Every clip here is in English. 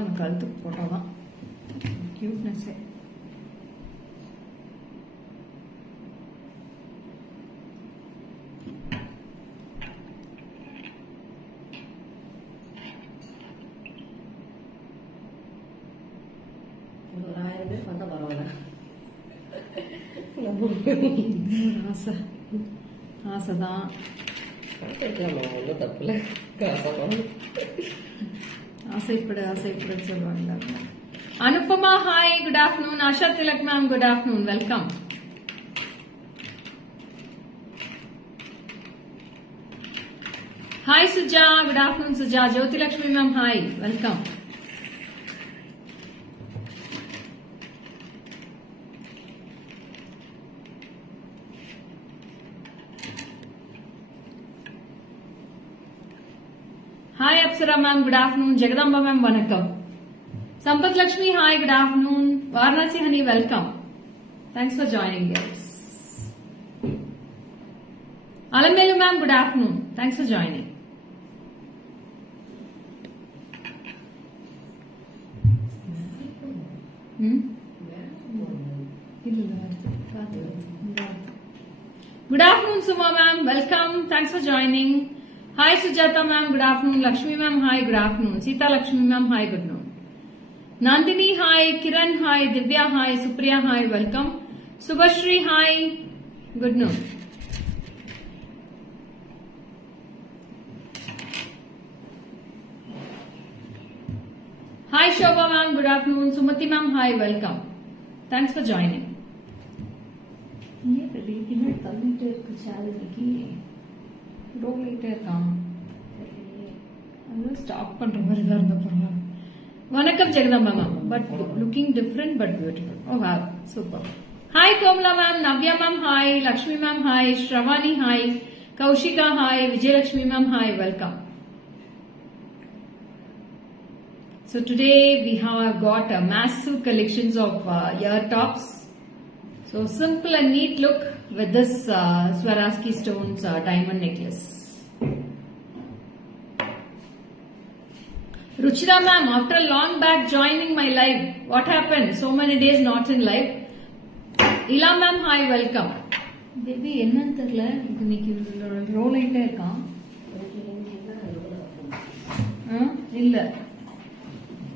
அந்த கழுத்துக்கு போட்டாதான் கியூட்னஸே. ஒரு 1000 பேர் வந்தா பரவாயில்ல. ஆசை ஆசைதான். ஒன்றும் தப்பு இல்லை. ஆசைப்படுன்னு சொல்லுவாங்க. Anupama hi, good afternoon. Asha Tilak ma'am good afternoon, welcome. Hi Suja, good afternoon Suja. Jyothilakshmi ma'am hi, welcome. Hi Apsara ma'am, good afternoon. Jagadamba ma'am, vanakkam. Sampath Lakshmi, hi, good afternoon. Varanasi honey, welcome. Thanks for joining guys. Alamelu ma'am, good afternoon. Thanks for joining. Good afternoon Suma ma'am, welcome. Thanks for joining. Hi Sujata ma'am, good afternoon. Lakshmi ma'am, hi, good afternoon. Sita Lakshmi ma'am, hi, good noon. Nandini, hi. Kiran, hi. Divya, hi. Supriya, hi, welcome. Subhashri, hi, good noon. Hi Shobha ma'am, good afternoon. Sumati ma'am, hi, welcome. Thanks for joining. Stop பண்ற மாதிரி தான் இருந்த பரவாயில்ல. வணக்கம் Jagadamba ma'am, but looking different but beautiful. Oh wow, super. Hi Komala ma'am, Navya ma'am hi, Lakshmi ma'am hi, Shravani hi, Kaushika hi, Vijayalakshmi ma'am hi, welcome. So today we have got a massive collections of ear tops. So simple and neat look with this Swarovski stones diamond necklace. Ruchira ma'am, after a long back joining my live. What happened? So many days not in live. Ila ma'am, hi, welcome. Baby, என்னன்னு தெரியல, இன்னைக்கு role ஆயிட்டே இருக்கான். இல்ல,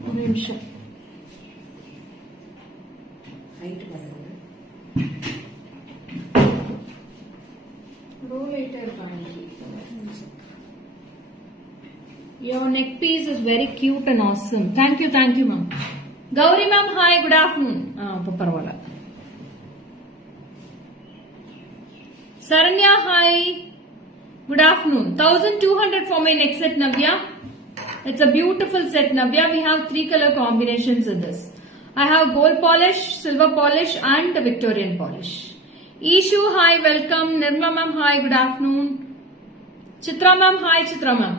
ஒரு நிமிஷம். Role ஆயிட்டே இருக்கான். Your neck piece is very cute and awesome. Thank you ma'am. Gauri ma'am, hi, good afternoon. Parvala. Saranya, hi, good afternoon. 1200 for my next set, Navya. It's a beautiful set, Navya. We have 3 color combinations in this. I have gold polish, silver polish and the Victorian polish. Ishu, hi, welcome. Nirmala ma'am, hi, good afternoon. Chitra ma'am, hi, Chitra ma'am.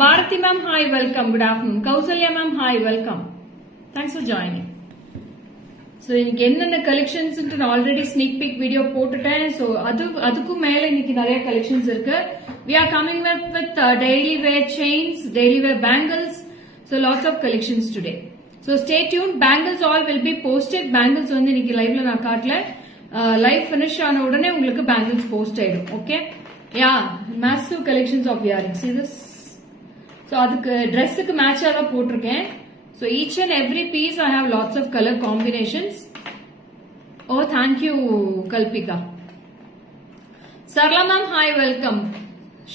Bharati ma'am, hi, welcome, good afternoon. Kausalya ma'am, hi, welcome. Thanks for joining. So இன்னைக்கு என்னென்ன collections நான் already sneak peak video போட்டுட்டேன். So அதுக்கும் மேல இன்னைக்கு நிறைய collections இருக்கு. We are coming up with daily wear chains, daily wear bangles. So lots of collections today. So stay tuned. Bangles all will be posted. Bangles வந்து இன்னைக்கு லைவ்ல நான் காட்டல. லைவ் finish ஆன உடனே உங்களுக்கு bangles post ஆயிடும். Okay? Yeah, massive collections of earrings. See this? So அதுக்கு ட்ரெஸ்ஸுக்கு மேட்சா தான் போட்டிருக்கேன். So each and every piece I have lots of color combinations. Oh, thank you, Kalpika. Sarla ma'am, hi, welcome.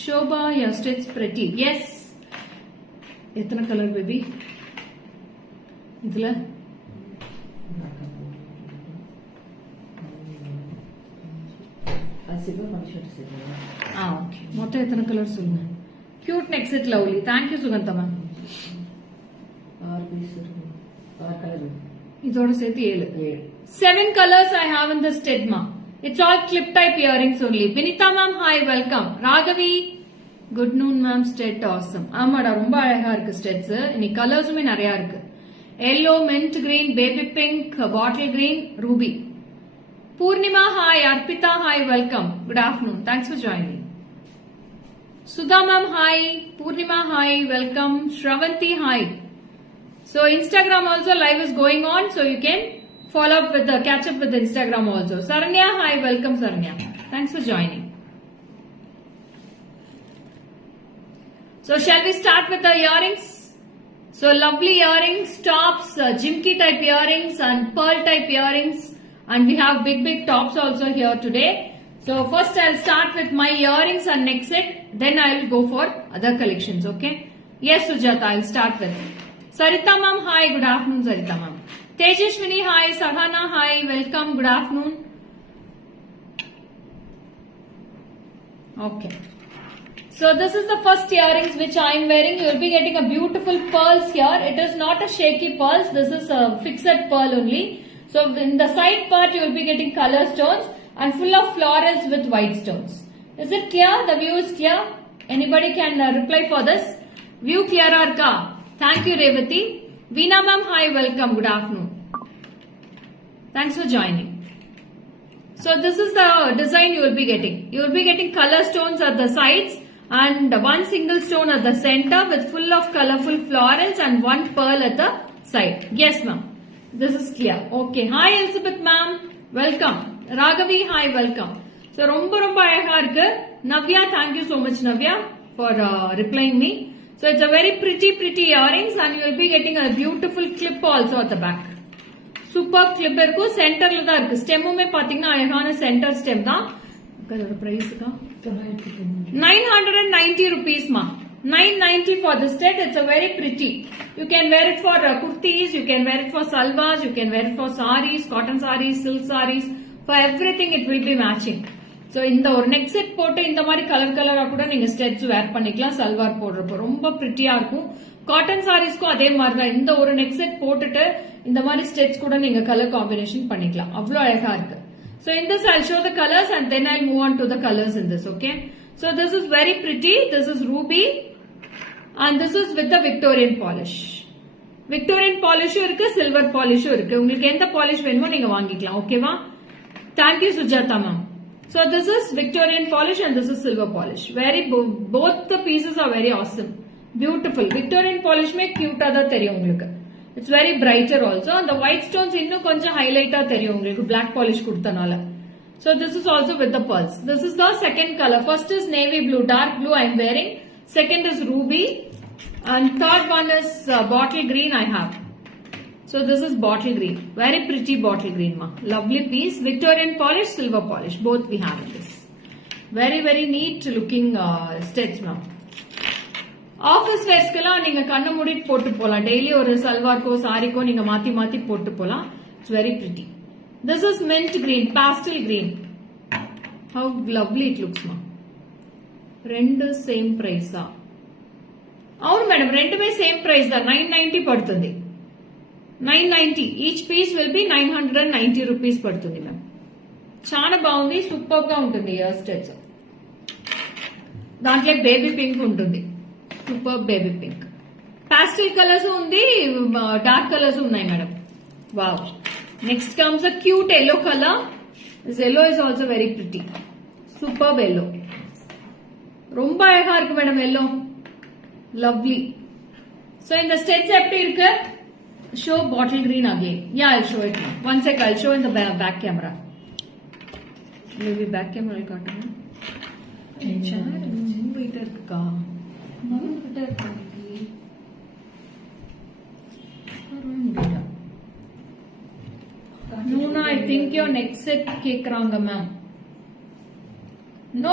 Shobha, your stitch pretty. Yes. எத்தனை colour baby இதுல? Okay, மொத்தம் எத்தனை colour சொல்லுங்க. Cute neck set, lovely. Thank you, Sugantha ma'am. இதோட சேர்த்து 7 colors I have in this set, ma. It's all clip type earrings only. Vinitha ma'am, hi, welcome. Raghavi, good noon ma'am. Stet awesome. ஆமாடா, ரொம்ப அழகா இருக்கு studs. இன்னைக்கு கலர்ஸுமே நிறைய இருக்கு. Yellow, mint green, baby pink, bottle green, ruby. Purnima, hi. Arpita, hi, welcome. Good afternoon. Thanks for joining. Sudha ma'am, hi. Purnima, hi, welcome. Shravanti, hi. So So Instagram also live is going on, so you can follow up with the catch up with the Instagram also. Saranya, hi, welcome Saranya. Thanks for joining. So shall we start with the earrings? So lovely earrings, tops, jimki type earrings and pearl type earrings, and we have big tops also here today. So first I'll start with my earrings and neck set, then I'll go for other collections, okay? Yes Sujata, I'll start with. Sarita ma'am, hi, good afternoon Sarita ma'am. Tejashwini, hi, Sahana, hi, welcome, good afternoon. Okay. So this is the first earrings which I am wearing. You will be getting a beautiful pearls here. It is not a shaky pearls. This is a fixed pearl only. So in the side part you will be getting color stones and full of florals with white stones. Is it clear? The view is clear? Anybody can reply for this? View clear or ka? Thank you Revati. Veena ma'am, hi, welcome, good afternoon. Thanks for joining. So this is the design you will be getting. You will be getting color stones at the sides and one single stone at the center with full of colorful florals and one pearl at the side. Yes ma'am. This is clear. Okay. Hi Elizabeth ma'am. Welcome. Raghavi, hi, welcome. So romba அழகா இருக்கு. Navya, thank you so much Navya for replying me. So it's a very pretty earrings and you will be getting a beautiful clip also at the back. Super clip இருக்கும். சென்டர்ல தான் இருக்கு. ஸ்டெம்முமே பாத்தீங்கன்னா அழகான centre stem தான். அதோட price 990 rupees ma. 990 for this set. It's a very pretty. You can wear it for kurtis, you can wear it for salwars, you can wear it for sarees, cotton sarees, silk sarees. For everything it will be matching. So இந்த ஒரு neck set போட்டு இந்த மாதிரி கலரா கூட நீங்க studs வேர் பண்ணிக்கலாம். சல்வார் போடுறப்போ ரொம்ப பிரிட்டியா இருக்கும். காட்டன் சாரீஸ்க்கும் அதே மாதிரி தான். இந்த ஒரு நெக் செட் போட்டுட்டு இந்த மாதிரி ஸ்டெட்ஸ் கூட நீங்க கலர் காம்பினேஷன் பண்ணிக்கலாம். அவ்வளவு அழகா இருக்கு. So in this I'll show the colors and then I'll move on to the colors in this, okay? So this is very pretty. This is ruby and this is with the Victorian polish. Victorian polish இருக்கு, silver polish இருக்கு. உங்களுக்கு எந்த polish வேணுமோ நீங்க வாங்கிக்கலாம், ஓகேவா? Thank you Sujata ma'am. So this is Victorian polish and this is silver polish. Both the pieces are very awesome. Beautiful. Victorian polish में cute ஆ தான் தெரியும் உங்களுக்கு. It's very brighter also. And the white stones இன்னும் கொஞ்சம் highlight ஆ தெரியும் உங்களுக்கு black polish கொடுத்தனால. So this is also with the pearls. This is the second color. First is navy blue, dark blue I am wearing. Second is ruby. And third one is bottle green I have. So this is bottle green. Very pretty bottle green ma. Lovely piece. Victorian polish, silver polish. Both we have in this. Very neat looking stitch ma. Office வேர்ஸ்க்கெல்லாம் நீங்க கண்ணு மூடிட்டு போட்டு போலாம். Daily ஒரு சல்வார்க்கோ சாரிக்கோ நீங்க மாத்தி போட்டு போலாம். It's very pretty. This is mint green, pastel green. How lovely it looks மா. రెండు సేమ్ ప్రైసా? అవును మేడం, రెండుమే సేమ్ ప్రైస్ దా. 990 పడుతుంది. 990 each piece will be 990 rupees పడుతుంది మ్యామ్. చాలా బాగుంది, సూపర్ గా ఉంటుంది ఇయర్ స్టెట్స్. దాంట్లో బేబీ పింక్ ఉంటుంది. Super baby pink. Pastel colours ఉంది, డార్క్ కలర్స్ ఉన్నాయి madam. Wow. Next comes a cute yellow colour. This yellow is also very pretty. Super yellow. ரொம்ப அழகா இருக்கு மேடம் எல்லோ. லவ்லி. So இந்த studs எப்படி இருக்கு? Show bottle green again. Yeah, I'll show it now. One sec, I'll show in the back camera. Maybe back camera I'll cut it. No, I think your next set கேக்குறாங்க ma'am. No,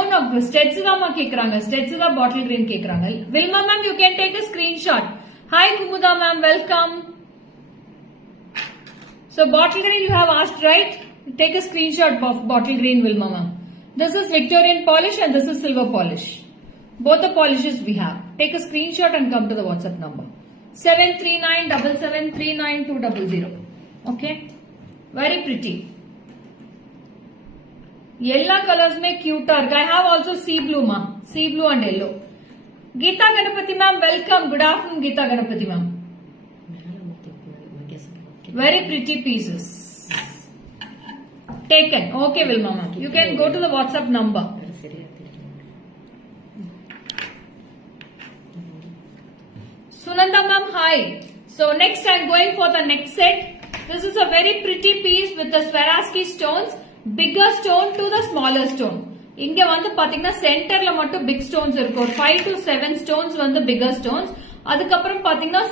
stets தான் கேக்குறாங்க. Stets தான் bottle green கேக்குறாங்க. Vilma ma'am, you can take a screenshot. Hi Kumuda ma'am, welcome. So bottle green you have asked, right? Take a screenshot of bottle green, Vilma ma'am. This is Victorian polish and this is silver polish. Both the polishes we have. Take a screenshot and come to the WhatsApp number. 7397739200. Okay? Very pretty. Yellow colors में cute are. I have also sea blue ma. Sea blue and yellow. Geeta Ganapati ma'am, welcome. Good afternoon Geeta Ganapati ma'am. Very pretty pieces. Taken. Okay Vilma ma'am. You can go to the WhatsApp number. Sunanda ma'am, hi. So next I'm going for the next set. This is a very pretty piece with the Swarovski stones, bigger stone to the smaller stone. இங்க வந்து பாத்தீங்கன்னா சென்டர்ல மட்டும் big stones இருக்கும். 5 to 7 stones வந்து figure stones. அதுக்கப்புறம் பாத்தீங்கன்னா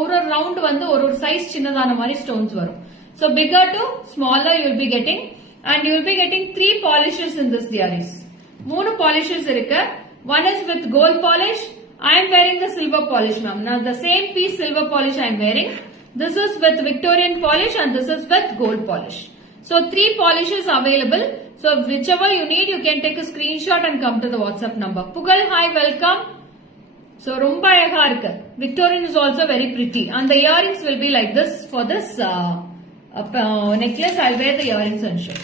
ஒரு ரவுண்ட் வந்து ஒரு சைஸ் சின்னதான மாதிரி ஸ்டோன்ஸ் வரும். So bigger to smaller you will be getting, and you will be getting 3 polishes in this earrings. 3 polishes இருக்கு. One is with gold polish. I am wearing the silver polish, ma'am. Now the same piece silver polish I am wearing. This is with Victorian polish and this is with gold polish. So 3 polishes available. So whichever you need, you can take a screenshot and come to the WhatsApp number. Pugal, hi, welcome. So romba alega irukku. Victorian is also very pretty, and the earrings will be like this. For this necklace, I'll wear the earrings and show.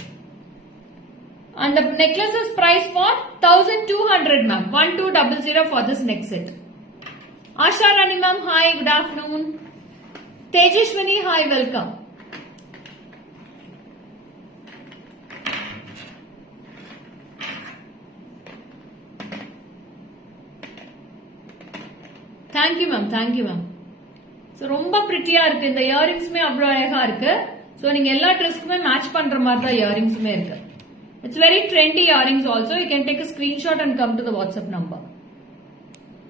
And the necklace is priced for 1200, ma'am. 1200 for this next set. Asha Rani, ma'am, hi, good afternoon. Tejashwini, hi, welcome. Thank you, ma'am. Thank you, ma'am. So ரொம்ப பிரிட்டியா இருக்கு. இந்த இயரிங்ஸ்மே அவ்வளோ அழகா இருக்கு. So நீங்க எல்லா ட்ரெஸ்க்குமே match பண்ற மாதிரி தான் இயரிங்ஸ்மே இருக்கு. It's very trendy earrings also. You can take a screenshot and come to the WhatsApp number.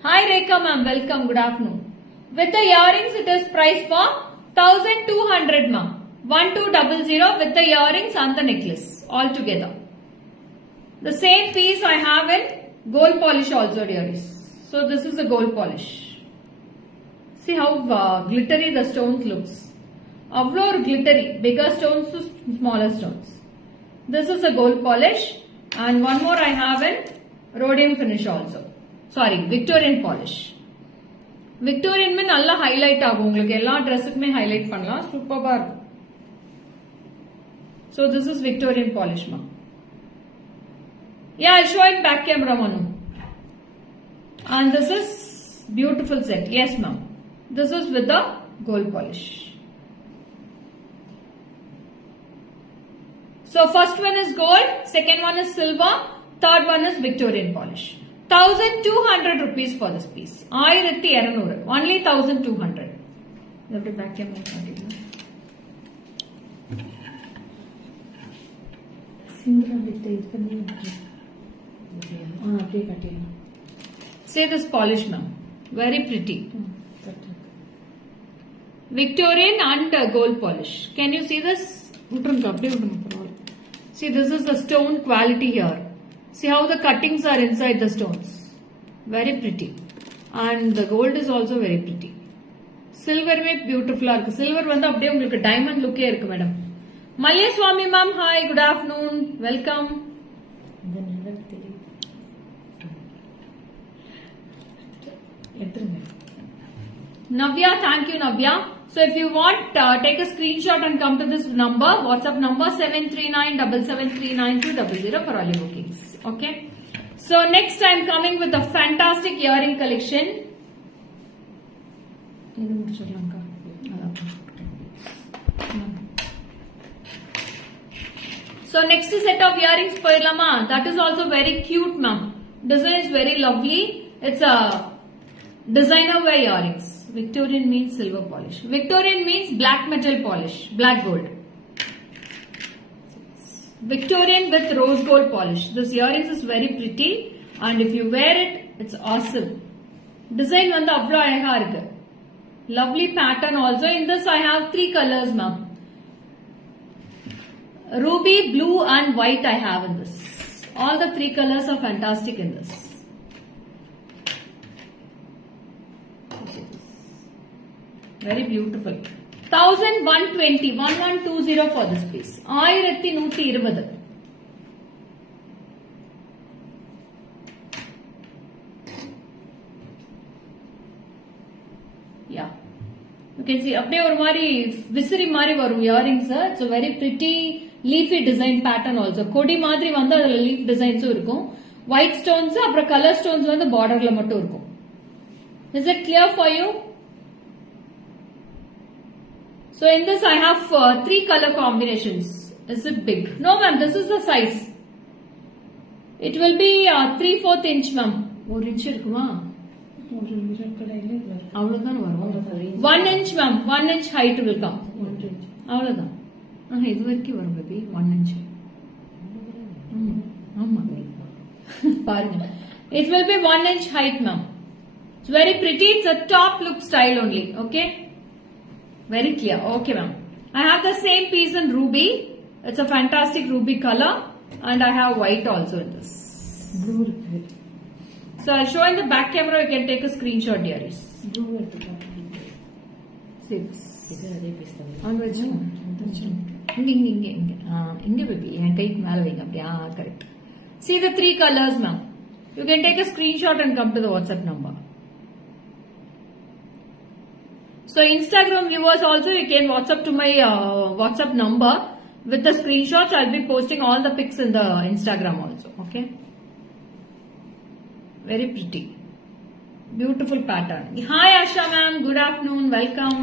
Hi Rekha ma'am, welcome. Good afternoon. With the earrings, it is priced for 1200, ma'am. 1200 with the earrings and the necklace all together. The same piece I have in gold polish also, dearies. So this is a gold polish. See how glittery the stones looks. Avlo glittery, bigger stones to smaller stones. This is a gold polish, and one more I have in rhodium finish also. Sorry, Victorian polish. Victorian mein nalla highlight agum ungalku ella dressukme highlight pannalam, superba irukum. So this is Victorian polish, ma. Yeah, I'll show it back camera, Manu. And this is beautiful set. Yes, ma'am. This is with the gold polish. So first one is gold, second one is silver, third one is Victorian polish. 1200 rupees for this piece. 1200. Only 1200. You have to back camera. See this polish, ma'am. Very pretty. Victorian and gold polish. Can you see this? See, this is the stone quality here. See how the cuttings are inside the stones. Very pretty. And the gold is also very pretty. Silver mein beautiful. Silver vanda apdiye ungalku diamond look irukku, madam. Malya Swami ma'am, hi, good afternoon. Welcome. Navya, thank you, Navya. So if you want, take a screenshot and come to this number, WhatsApp number 73977392200 for all your bookings. Okay. So next I'm coming with a fantastic earring collection. So next set of earrings poilama. That is also very cute, ma'am. Design is very lovely. It's a designer wear earrings. Victorian means silver polish. Victorian means black metal polish, black gold. Victorian with rose gold polish. This earrings is very pretty, and if you wear it, it's awesome. Design vanda avlo alaga irukku. Lovely pattern also. In this I have 3 colors, ma'am. Ruby, blue and white I have in this. All the 3 colors are fantastic in this. Very beautiful. 1120 for this piece. 1120. Yeah. You can see அப்படியே ஒரு மாதிரி விசிறி மாதிரி வரும் earrings. It's a very pretty leafy design pattern also. கொடி மாதிரி வந்து அதுல leaf designs இருக்கும். White stones அப்புறம் color stones வந்து borderல மட்டும் இருக்கும். Is it clear for you? So in this I have 3 color combinations. Is it big? No ma'am, this is the size. It will be 3/4 inch, ma'am. 1 inch irukuma? ஒரு விரக்கடையில அவ்வளவுதான் வரும். 1 inch ma'am, 1 inch height will come. அவ்வளவுதான். இது வரைக்கும் வரும் baby 1 inch. ஆமா பாருங்க, it will be 1 inch height ma'am. It's very pretty. It's a top look style only. Okay, very clear. Okay ma'am, I have the same piece in ruby. It's a fantastic ruby color, and I have white also in this. blue இருக்கு. So I'll show in the back camera. You can take a screenshot, dearies. blue எடுத்துக்கலாம். 6 இது அதே piece தான். on which one? இங்க baby என் கைக்கு மேல வைங்க அப்படியா. Correct. See the 3 colors now. You can take a screenshot and come to the WhatsApp number. So Instagram viewers also, you can WhatsApp to my WhatsApp number with the screenshots. I'll be posting all the pics in the Instagram also. Okay. Very pretty. Beautiful pattern. Hi Asha ma'am. Good afternoon. Welcome.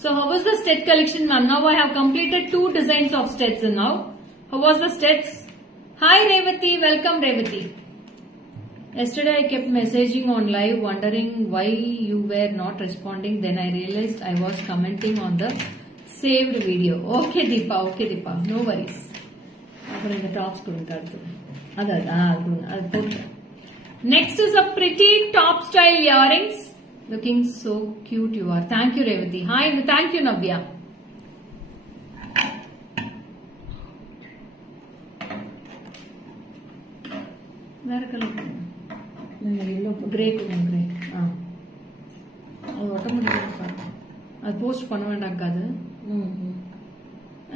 So how was the stet collection ma'am? Now I have completed 2 designs of stets now. How was the stets? Hi Revati, welcome Revati. Yesterday I kept messaging on live wondering why you were not responding. Then I realized I was commenting on the saved video. Okay Deepa, no worries. அப்புறம் இந்த tops கொடுங்க அடுத்து. அது போட்டு. Next is a pretty top style earrings. Looking so cute you are. Thank you Revati. Hi, thank you Navya. வேற colour yellow grey grey. அது ஒட்ட முடியாது பாருங்க. அது போஸ்ட் பண்ண வேண்டாம் அது.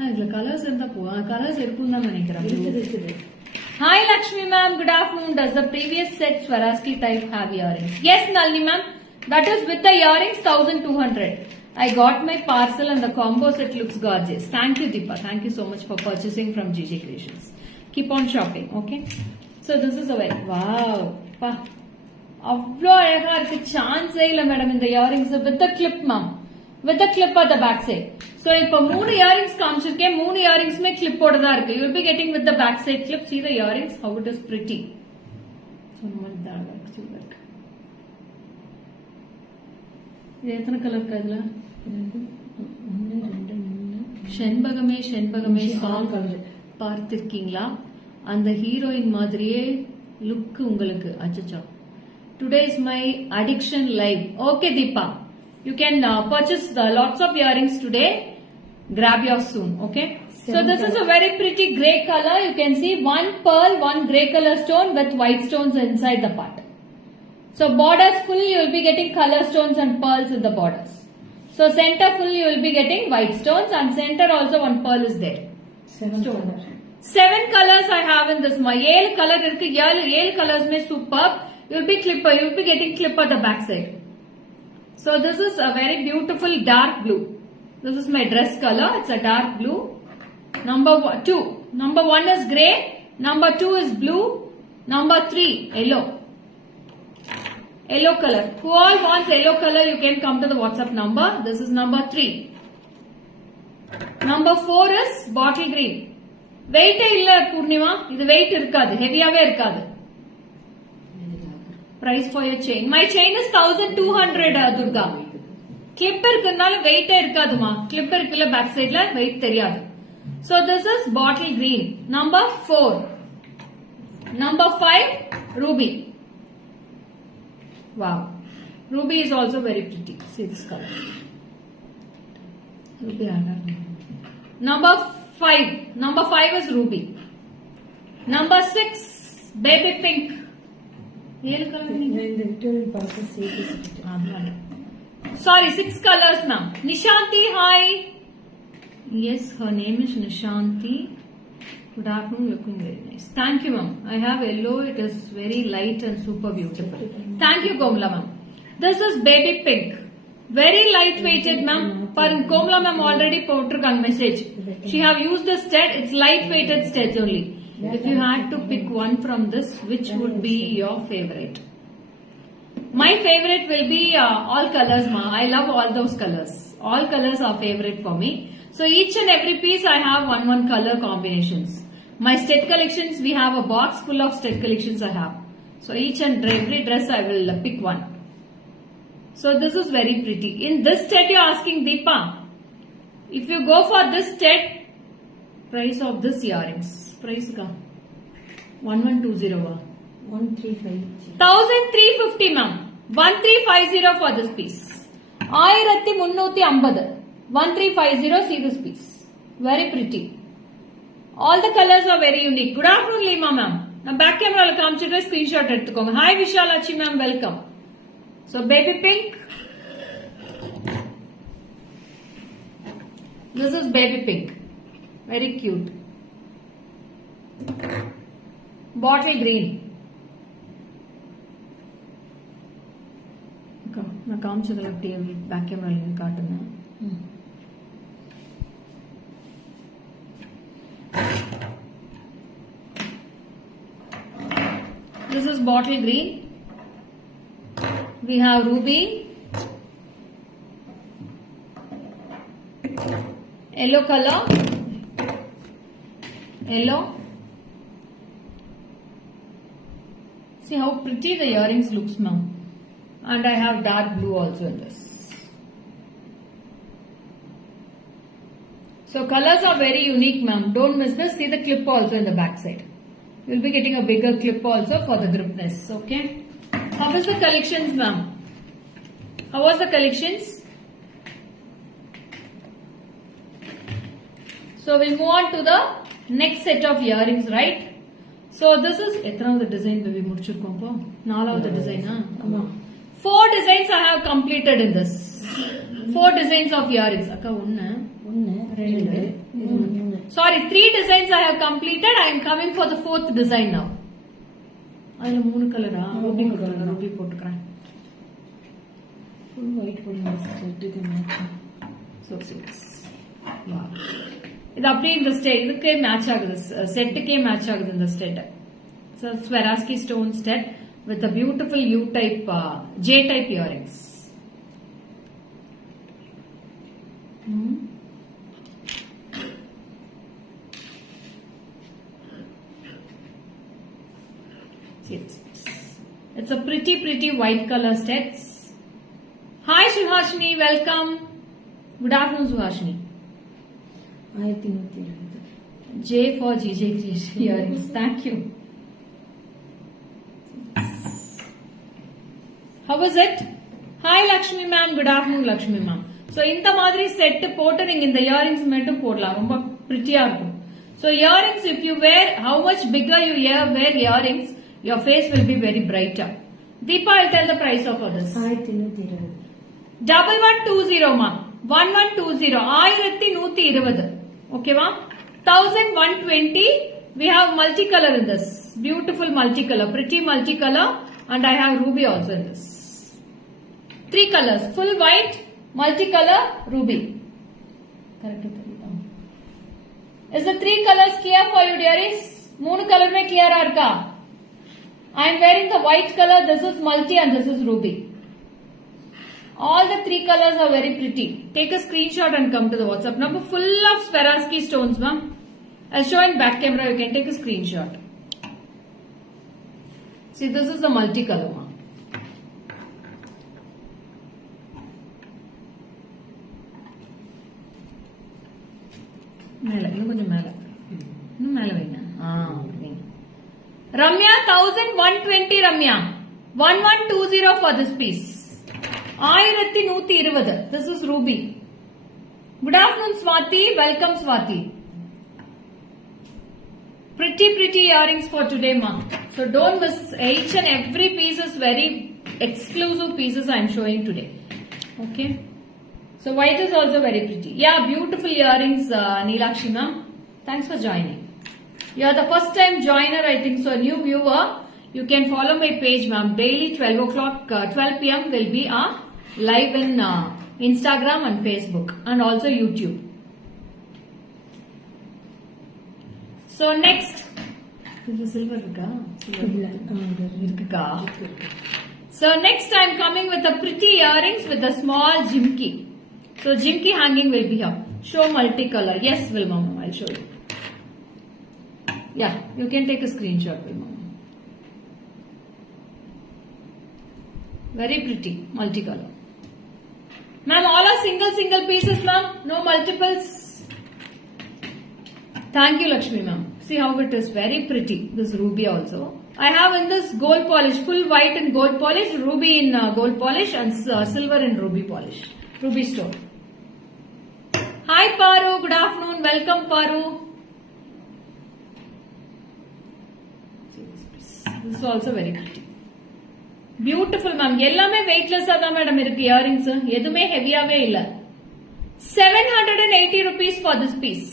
இதுல கலர்ஸ் இருந்தா கலர்ஸ் இருக்குன்னு தான் நினைக்கிறேன். Hi Lakshmi ma'am, good afternoon. Does the previous set Swarovski type have earrings? Yes Nalini ma'am, that is with the earrings 1200. I got my parcel and the combo set looks gorgeous. Thank you Deepa, thank you so much for purchasing from GJ Creations. Keep on shopping, okay? So this is a very wow. அவ்வளோ அழகா இருக்கு, சான்ஸே இல்ல madam இந்த earrings with the clip ma'am, with the clip at the back side. So இப்போ 3 earrings காமிச்சிருக்கேன், 3 இயரிங்ஸ்மே கிளிப்போட தான் இருக்கு. You will be getting with the back side clip. See the earrings, how it is pretty. So much that actually like. இது எத்தனை colour இருக்கு இதுல? 1 2 3. செண்பகமே சாங் பார்த்திருக்கீங்களா? அந்த ஹீரோயின் மாதிரியே லுக் உங்களுக்கு. அச்சச்சோ, today is my addiction live. Okay Deepa, you can purchase lots of earrings today. Grab yours soon, okay? So this is a very pretty grey color. You can see 1 pearl, 1 grey color stone with white stones inside the part. So borders full you will be getting color stones and pearls in the borders. So center full you will be getting white stones, and center also 1 pearl is there. 7 colors I have in this. My 7 color irukku. 7 colors mein superb. You will be getting clip at the back side. So this is a very beautiful dark blue. This is my dress color. It's a dark blue. Number 2. Number 1 is grey. Number 2 is blue. Number 3 yellow. Yellow color. Who all wants yellow color? You can come to the WhatsApp number. This is number 3. Number 4 is bottle green. Weight illa Purnima. This weight irukadu. Heavyave irukadu. Price for your chain. My chain is 1200 Durga. Clip irukadnala weight irukaduma. Clip irukilla back side la weight theriyadu. So this is bottle green. Number 4. Number 5 ruby. Wow. Ruby is also very pretty. See this color. Ruby Number 5. Number 5 is ruby. Number 6 baby pink. Sorry, 6 colors now. Nishanti, hi. Yes, her name is Nishanti. Good afternoon, looking very nice. Thank you, ma'am. I have yellow. It is very light and super beautiful. Thank you, Komla, ma'am. This is baby pink. Very light weighted, ma'am. Komla, ma'am already put her message. She have used the stet. It's light weighted stets only. If you had to pick one from this, which would be your favorite? My favorite will be all colors, ma. I love all those colors. All colors are favorite for me. So each and every piece I have one color combinations. My state collections, we have a box full of state collections I have. So each and every dress I will pick one. So this is very pretty. In this set you are asking Deepa. If you go for this set, price of this earrings. Price ka? 1120 va? 1350. 1350 ma'am. 1350 for this piece. 1350. 1350, see this piece. Very pretty. All the colors are very unique. Good afternoon, Lima ma'am. Now back camera will come to the screenshot. Hi Vishalachi ma'am, welcome. So baby pink. This is baby pink. Very cute. Bottle green. मैं काम से लगती है back camera लेने काटना This is bottle green. We have ruby, yellow color, yellow. See how pretty the earrings looks now. And I have dark blue also in this. So colors are very unique, ma'am. Don't miss this. See the clip also in the back side. You'll be getting a bigger clip also for the gripness. Okay. How was the collections, ma'am? How was the collections? So we'll move on to the next set of earrings, right? So this is the design baby mudichirkom. Nalavathu the design, huh? 4 designs I have completed in this. 4 designs of earrings. Sorry, 3 designs I have completed. I am coming for the 4th design now. I have 3 color. Ruby potukran. Full white So serious. Wow. This in the state. This match set match in the state. So Swarovski stone set with a beautiful U-type, J-type earrings. It's a pretty white color sets. Hi Suhashini, welcome. Good afternoon Suhashini. J for GJ earrings. Thank you. How was it? Hi Lakshmi ma'am. Good afternoon Lakshmi ma'am. So in the madri set portering in the earrings mettu podla romba pretty ah irukum. So earrings if you wear, how much bigger you wear earrings, your face will be very brighter. Deepa, I'll tell the price of this. 1120 ma'am. 1120. 1120. Okay ma'am. 1120. We have multicolor in this. Beautiful multicolor. Pretty multicolor. And I have ruby also in this. 3 colors. Full white, multicolor, ruby. Correct. Is the 3 colors clear for you dearies? 3 color mein clear arka. I am wearing the white color. This is multi and this is ruby. All the 3 colors are very pretty. Take a screenshot and come to the WhatsApp number. Full of Swarovski stones, ma'am. I'll show in back camera. You can take a screenshot. See, this is the multicolor one. Ramya, 1120 Ramya. 1120 for this piece. 1120. This is ruby. Good afternoon Swati. Welcome Swati. Pretty earrings for today, ma. So don't miss. Each and every piece is very exclusive pieces I am showing today. Okay. So white is also very pretty. Yeah, beautiful earrings, Neelakshi ma'am. Thanks for joining. You are the first time joiner, I think. So a new viewer, you can follow my page, ma'am. Daily 12 o'clock, 12 p.m. will be a live in Instagram and Facebook and also YouTube. So next, silver. So next I am coming with a pretty earrings with a small jimki. So jimki hanging will be here. Show multicolor. Yes, Vilma, I'll show you. Yeah, you can take a screenshot, ma'am. Very pretty, multicolor. Ma'am, all are single pieces, ma'am. No multiples. Thank you, Lakshmi, ma'am. See how it is very pretty. This ruby also. I have in this gold polish, full white in gold polish, ruby in gold polish, and silver in ruby polish. Ruby stone. Hi, Paru. Good afternoon. Welcome, Paru. This is also very pretty. Beautiful, ma'am. எல்லாமே weightless தான் madam இருக்கு earrings. எதுமே ஹெவியாவே இல்ல. 780 rupees for this piece.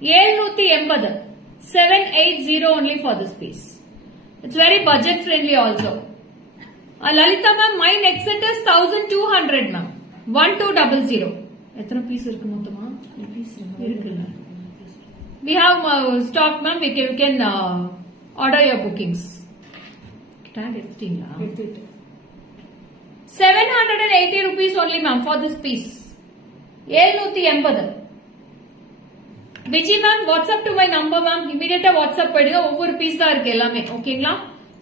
780. 780 only for this piece. It's very budget friendly also. Lalita ma'am, my next set is 1200 ma'am. 1200. எத்தனை piece இருக்கு மொத்தமா? இருக்குல்ல. We have stock ma'am. You can order your bookings. Tag எடுத்துட்டீங்களா? 780 rupees only ma'am for this piece. 780. Viji ma'am, WhatsApp to my number ma'am. Immediate WhatsApp பண்ணுங்க. ஒவ்வொரு piece தான் இருக்கு எல்லாமே. ஓகேங்களா?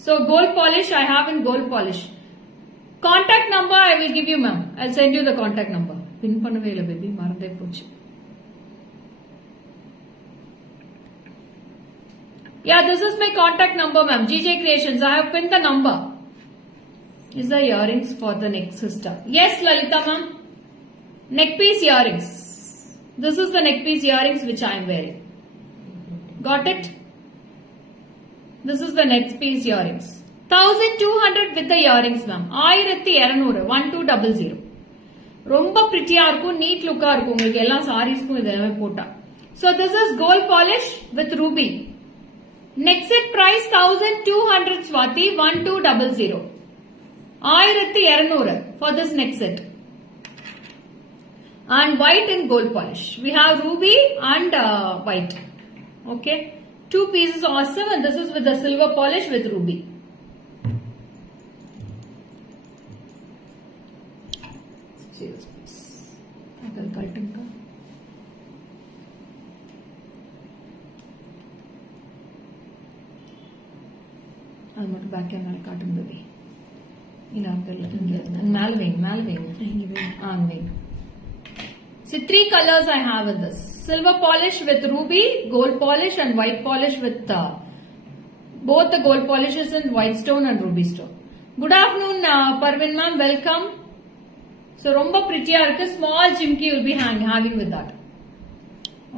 So gold polish I have in gold polish. Contact number I will give you ma'am. I'll send you the contact number. Pin பண்ணவே இல்ல baby, மறந்தே போச்சு. Yeah, this is my contact number ma'am. GJ Creations. I have pinned the number. Is the earrings for the neck sister? Yes, Lalita ma'am. Neck piece earrings. This is the neck piece earrings which I am wearing. Got it? This is the neck piece earrings. 1200 with the earrings ma'am. 1200. 1200. ரொம்ப பிரிட்டியா இருக்கும், NEET லுக்கா இருக்கும் உங்களுக்கு எல்லா சாரீஸ்க்கும் இதெல்லாமே போட்டா. So this is gold polish with ruby. Next set price 1200 Swati. 1200. 1200 for this next set. And white in gold polish. We have ruby and white. Okay. Two pieces awesome, and this is with the silver polish with ruby. அது மட்டும் back camera காட்டும் baby. இல்ல அங்க மேல வைங்க. See, three colors I have in this. Silver polish with ruby, gold polish and white polish with both the gold polishes in white stone and ruby stone. Good afternoon Parvin ma'am, welcome. So ரொம்ப pretty-ஆ இருக்கு. Small chimki will be having with that.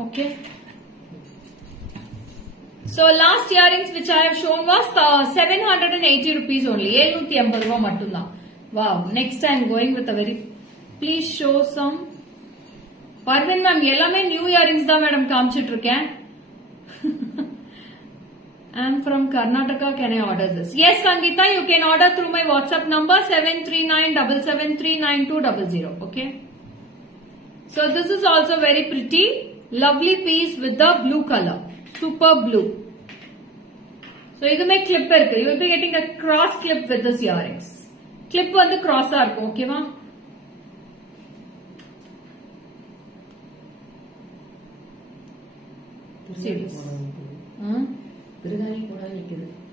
Okay. So last earrings which I have shown was 780 rupees only. 780 ரூபாய் மட்டும்தான். Wow. Next I am going with a very. Please show some. Parvin ma'am, எல்லாமே new earrings தான் madam காமிச்சிட்டு இருக்கேன். I am from Karnataka. Can I order this? Yes, Sangeeta, you can order through my WhatsApp number 73977399200. Okay. So this is also very pretty, lovely piece with the blue color, super blue. So இதுமே clip இருக்கு. You will be getting a cross clip with this earrings. Clip வந்து cross-ஆ இருக்கும். Okay ma? Serious.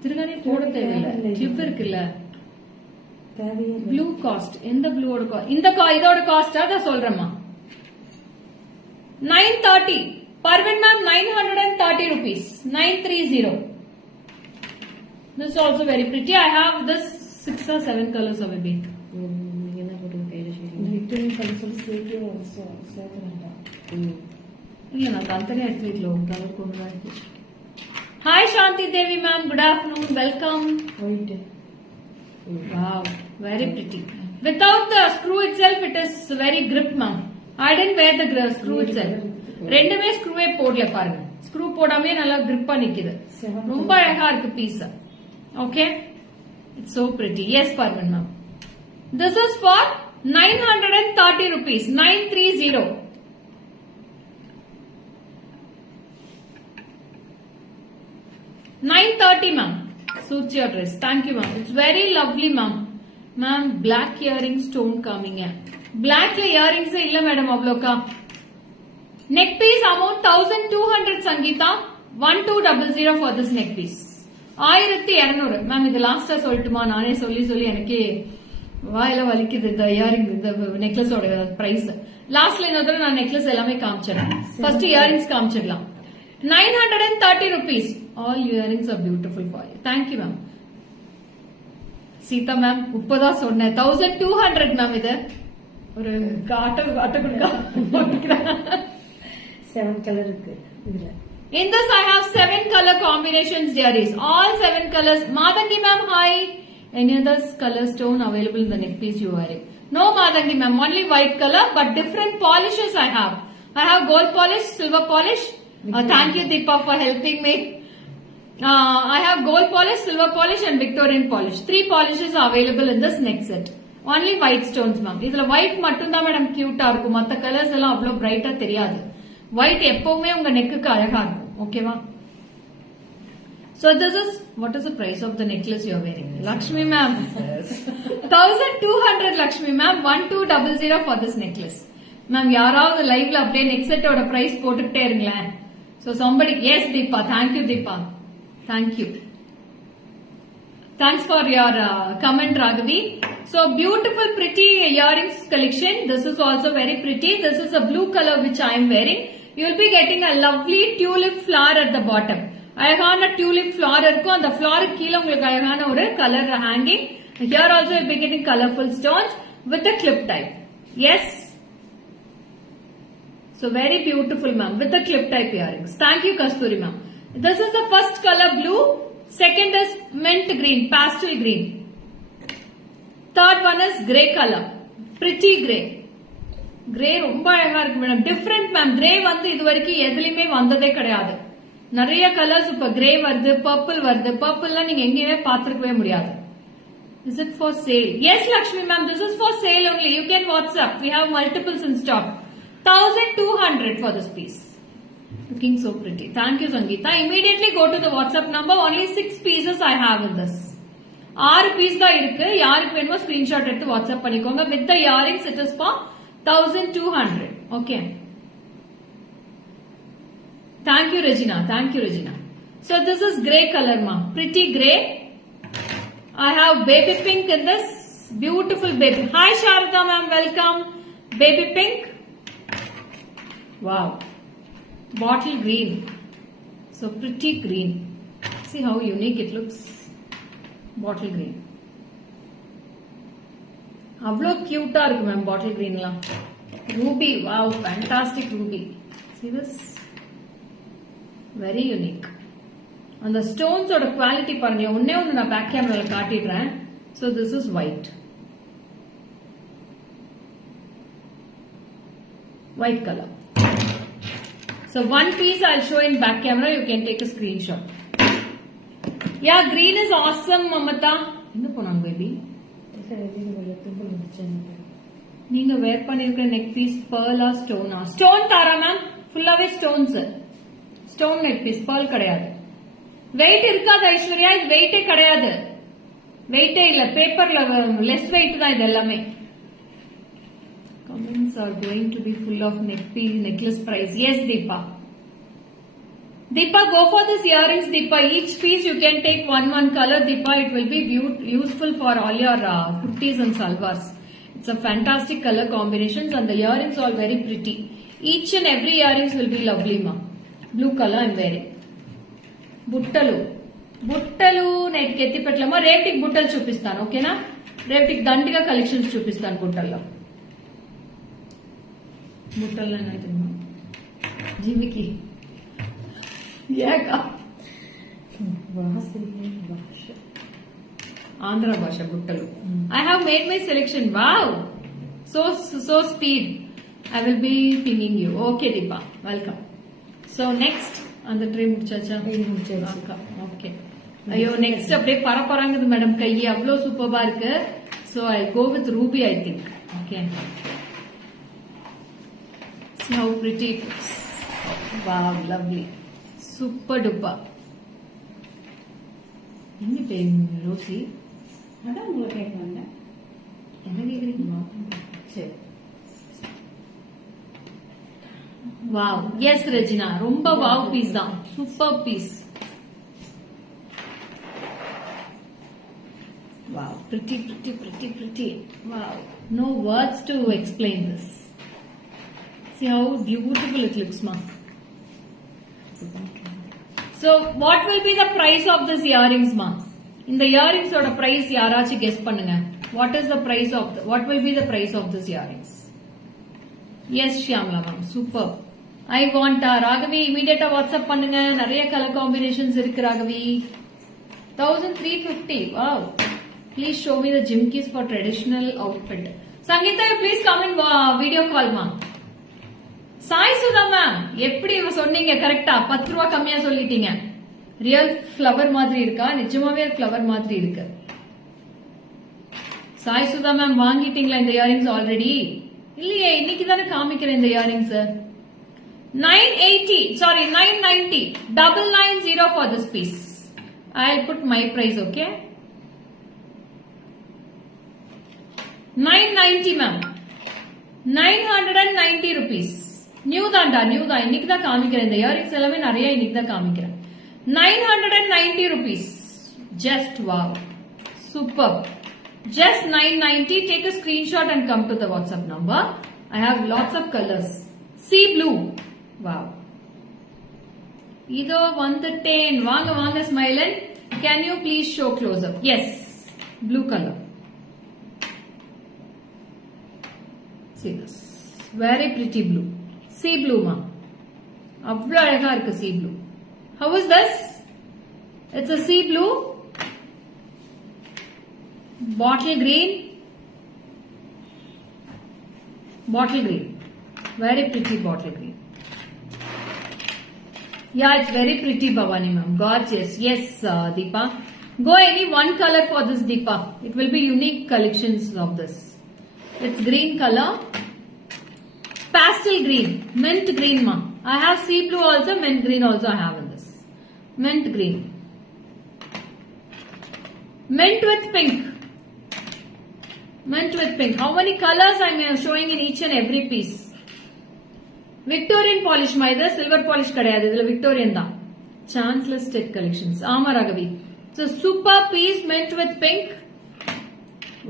திருகாணி போட தேவையில்லை. Clip இருக்குல்ல. Blue cost. எந்த ப்ளூவோட cost? இதோட cost அதான் சொல்றேம்மா. 930. Parvin ma'am, 930 rupees. 930. This is also very pretty. I have this 6 or 7 colors of it. இல்ல நான் தனித்தனியா எடுத்து வைக்கல. ஒரு கலர் கொண்டு தான் இருக்கு. Hi Shanti Devi ma'am, good afternoon, welcome. Wow, very pretty. Without the screw itself, it is very grip ma'am. I didn't wear the screw itself. ரெண்டுமே ஸ்க்ரூவே போடல பாருங்க. ஸ்க்ரூ போடாமே நல்லா கிரிப்பா நிக்குது. ரொம்ப அழகா இருக்கு piece. Okay, it's so pretty. Yes Parvin ma'am. This is for 930 rupees. 930. $930 ma'am. Suits your dress. Thank you ma'am. It's very lovely ma'am. Ma'am, black earring stone coming in. Black earrings illa madam avloka. Neck piece amount 1200 Sangeeta. 1200 for this neck piece. 1200 ma'am. இது லாஸ்டா சொல்லட்டுமா? நானே சொல்லி எனக்கு வாயில வலிக்குது. இந்த earring இந்த நெக்லஸோட பிரைஸ் லாஸ்ட்ல இன்னொரு நான் நெக்லஸ் எல்லாமே காமிச்சிடறேன். ஃபர்ஸ்ட் இயரிங்ஸ் காமிச்சிடலாம். 930 rupees. All earrings are beautiful for you. Thank you ma'am. Seetha ma'am இப்பதான் சொன்னேன். 1200 மேம். இது ஒரு ஆட்ட கொடுக்க 7 கலர் இருக்கு இதுல. In this I have 7 color combinations dearies. All 7 colors. Madangi ma'am, hi. Any other color stone available in the neck piece you are wearing? No Madangi ma'am, only white color but different polishes I have. I have gold polish, silver polish. Thank you Deepa for helping me. I have gold polish, silver polish and Victorian polish. 3 polishes are available in this neck set. Only white stones ma'am. இதுல white மட்டும் தான் madam கியூட்டா இருக்கும். மத்த colours எல்லாம் அவ்வளவு பிரைட்டா தெரியாது. ஒயிட் எப்பவுமே உங்க நெக்குக்கு அழகா இருக்கும். ஓகேவா? So this is what is the price of the necklace you are wearing? Lakshmi ma'am. 1200 Lakshmi ma'am. 1200 for this necklace. Ma'am யாராவது லைவ்ல அப்படியே நெக் செட்டோட பிரைஸ் போட்டுட்டே இருங்களேன். So somebody, yes Deepa, thank you Deepa. Thank you. Thanks for your comment Raghavi. So beautiful pretty earrings collection. This is also very pretty. This is a blue color which I am wearing. You will be getting a lovely tulip flower at the bottom. அழகான tulip flower இருக்கும். அந்த flower கீழ உங்களுக்கு அழகான ஒரு color hanging. Here also you will be getting colorful stones with a clip type. Yes. So very beautiful ma'am with the clip type earrings. Thank you Kasturi ma'am. This is the first color blue. Second is mint green, pastel green. Third one is grey color. Pretty grey. Grey ரொம்ப அழகா இருக்கு madam. Different ma'am. Grey வந்து இது வரைக்கும் எதுலயுமே வந்ததே கிடையாது. நிறைய கலர்ஸ் இப்ப கிரே வருது, பர்பிள் வருது. பர்பிள்லாம் நீங்க எங்கேயுமே பாத்துருக்கவே முடியாது. Is it for sale? Yes Lakshmi ma'am, this is for sale only. You can WhatsApp. We have multiples in stock. 1200 for this piece. Looking so pretty. Thank you Sangeeta. Immediately go to the WhatsApp number. Only 6 pieces I have in this. 6 piece தான் இருக்கு. யாருக்கு வேணுமோ screenshot எடுத்து WhatsApp பண்ணிக்கோங்க. With the earrings it is for 1200. Okay. Thank you Regina. Thank you Regina. So this is grey color ma. Pretty grey. I have baby pink in this. Beautiful baby. Hi Sharada ma'am. Welcome. Baby pink. Wow. Bottle green. So pretty green. See how unique it looks. Bottle green. அவ்வளோ கியூட்டா இருக்கு ma'am bottle கிரீன்லாம். Ruby, wow, fantastic ruby. See this? Very unique. அந்த ஸ்டோன்ஸோட quality பாருங்க. ஒன்னே ஒன்று நான் back கேமரால காட்டிடுறேன். So this is white. White color. So one piece I'll show in back camera. You can take a screenshot. Yeah, green is awesome, Mamata. என்ன போனாங்க baby? நீங்க வேர் பண்ணிருக்கிற neck piece பேர்லா ஸ்டோனா? ஸ்டோன் தாரா மேம். ஃபுல்லாவே stones. Stone neck piece, pearl கிடையாது. Weight இருக்காது ஐஸ்வர்யா. இது வெயிட்டே கிடையாது. வெயிட்டே இல்ல. பேப்பர்ல லெஸ் வெயிட் தான் இது எல்லாமே. Comments are going to be full of neck piece necklace price. Yes Deepa. Deepa, go for this earrings Deepa. Each piece you can take one color Deepa. It will be useful for all your kurtis and salwars. It's a fantastic color combinations and the earrings are very pretty. Each and every earrings will be lovely ma. Blue color I'm wearing. Buttalu. Buttalu night ketti petlama. రేవటికి బుట్టలు చూపిస్తాను. ఓకేనా? రేవటికి దండిగా collections చూపిస్తాను బుట్టల్లో. బుట్టల్లో అయితే జిమికి Andhra Bhasha Buttalu. I have made my selection. Wow. So speed. I will be pinging you. Okay Deepa. Welcome. So next on the tray muchacha. Okay. Ayo next அப்படியே பரபரங்குது madam. கை அவ்வளோ சூப்பரா இருக்கு. So I'll go with ruby I think. Okay. See how pretty it is. Wow, lovely. Super duper. என்ன பேர் Rousey? அதான் உங்களுக்கு கேட்கல. என்ன கேக்குறீங்க? சரி. Wow. Yes, Regina. Romba wow piece தான். Super piece. Wow. Pretty, pretty, pretty, pretty. Wow. No words to explain this. See how beautiful it looks, ma. So, what will be the price of this earrings, ma? In the earrings oda price yarachi guess pannunga. What is the price of what will be the price of this earrings? Yes, Shyamla ma'am. Super. I want Ragavi immediate WhatsApp pannunga. Nariya color combinations irukku Ragavi. 1350. Wow. Please show me the jimkis for traditional outfit. Sangeeta, you please come in video call ma'am. Sai Sudha ma'am எப்படி இவ சொன்னீங்க கரெக்டா 10 ரூபாய் கம்மியா சொல்லிட்டீங்க real flower மாதிரி இருக்கா நிஜமாவே ஃப்ளவர் மாதிரி இருக்கு சாய் சுதா மேம் வாங்கிட்டீங்களா இந்த இயரிங்ஸ் ஆல்ரெடி இல்லையே இன்னைக்கு தானே காமிக்கிறேன் இந்த earrings 980 sorry 990 990 for this piece I'll put my price okay 990 ma'am 990 rupees new தான் இன்னைக்கு தான் காமிக்கிறேன் இந்த இயரிங்ஸ் எல்லாமே நிறைய இன்னைக்கு தான் காமிக்கிறேன் 990 rupees just wow super just 990 take a screenshot and come to the WhatsApp number I have lots of colors sea blue wow இதோ வந்துட்டேன் வாங்க ஸ்மைலன் can you please show close up yes blue color see this very pretty blue sea blue ma அவ்வளவு அழகா இருக்கு sea blue how is this it's a sea blue bottle green very pretty bottle green yeah it's very pretty Bhavani ma'am gorgeous yes Deepa go any one color for this Deepa it will be unique collections of this it's green color pastel green mint green ma I have sea blue also mint green also I have in this mint green mint with pink how many colors I am showing in each and every piece Victorian polish ma idu silver polish kadayadu idla Victorian da Chancellor State collections Ama Ragavi so super piece mint with pink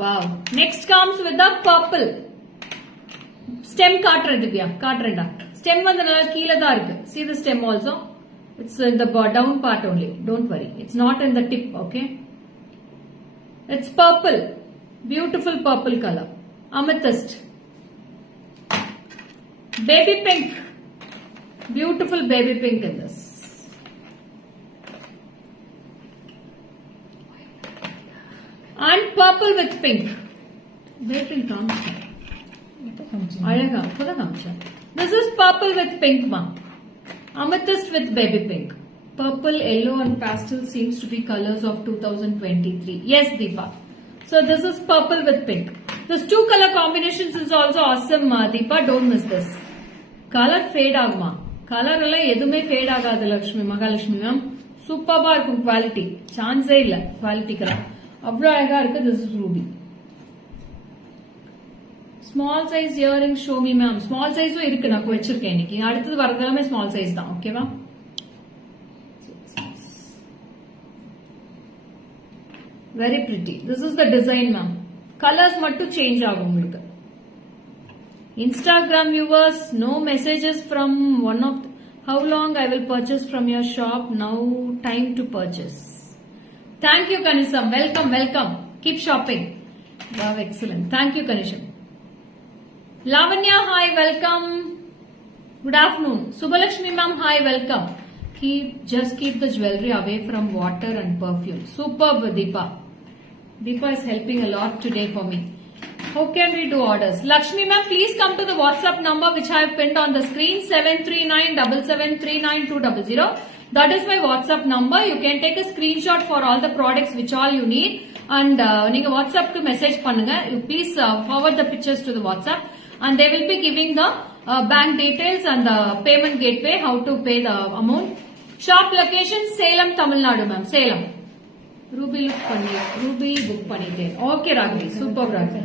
wow next comes with the purple stem காட்றேன் Divya காட்றேன்டா stem வந்து நல்லா கீழ தான் இருக்கு see the stem also it's in the down part only don't worry it's not in the tip okay it's purple beautiful purple color amethyst baby pink beautiful baby pink in this and purple with pink baby pink அழகா இப்பதான் காமிச்சேன் this is purple with pink ma amethyst with baby pink purple yellow and pastel seems to be colors of 2023 yes Deepa so this is purple with pink this two color combinations is also awesome Deepa don't miss this color fade ஆகுமா color எல்லாம் எதுவுமே fade ஆகாது Lakshmi Mahalakshmi ma'am சூப்பரா இருக்கும் quality சான்ஸே இல்ல குவாலிட்டிக்கு அவ்வளவு அழகா இருக்கு this is ruby small size earrings show me ma'am small size இருக்கு நான் வெச்சிருக்கேன் இன்னைக்கு அடுத்து வரதெல்லாம் small size தான் ஓகேவா very pretty this is the design ma'am colors மட்டும் change ஆகும் உங்களுக்கு Instagram viewers no messages from one of how long I will purchase from your shop now time to purchase thank you Kanisham welcome keep shopping wow excellent thank you Kanisham Lavanya, hi, welcome. Good afternoon. Subhalakshmi ma'am, hi, welcome. Just keep the jewelry away from water and perfume. Superb, Deepa. Deepa is helping a lot today for me. How can we do orders? Lakshmi ma'am, please come to the WhatsApp number which I have pinned on the screen 73977392200. That is my WhatsApp number. You can take a screenshot for all the products which all you need and நீங்க WhatsApp to message பண்ணுங்க. You please forward the pictures to the WhatsApp. And they will be giving the bank details and the payment gateway, how to pay the amount. Shop location, Salem, Tamil Nadu, ma'am. Salem. Ruby book பண்ணிட்டேன். Okay, Raghavi. Super, Raghavi.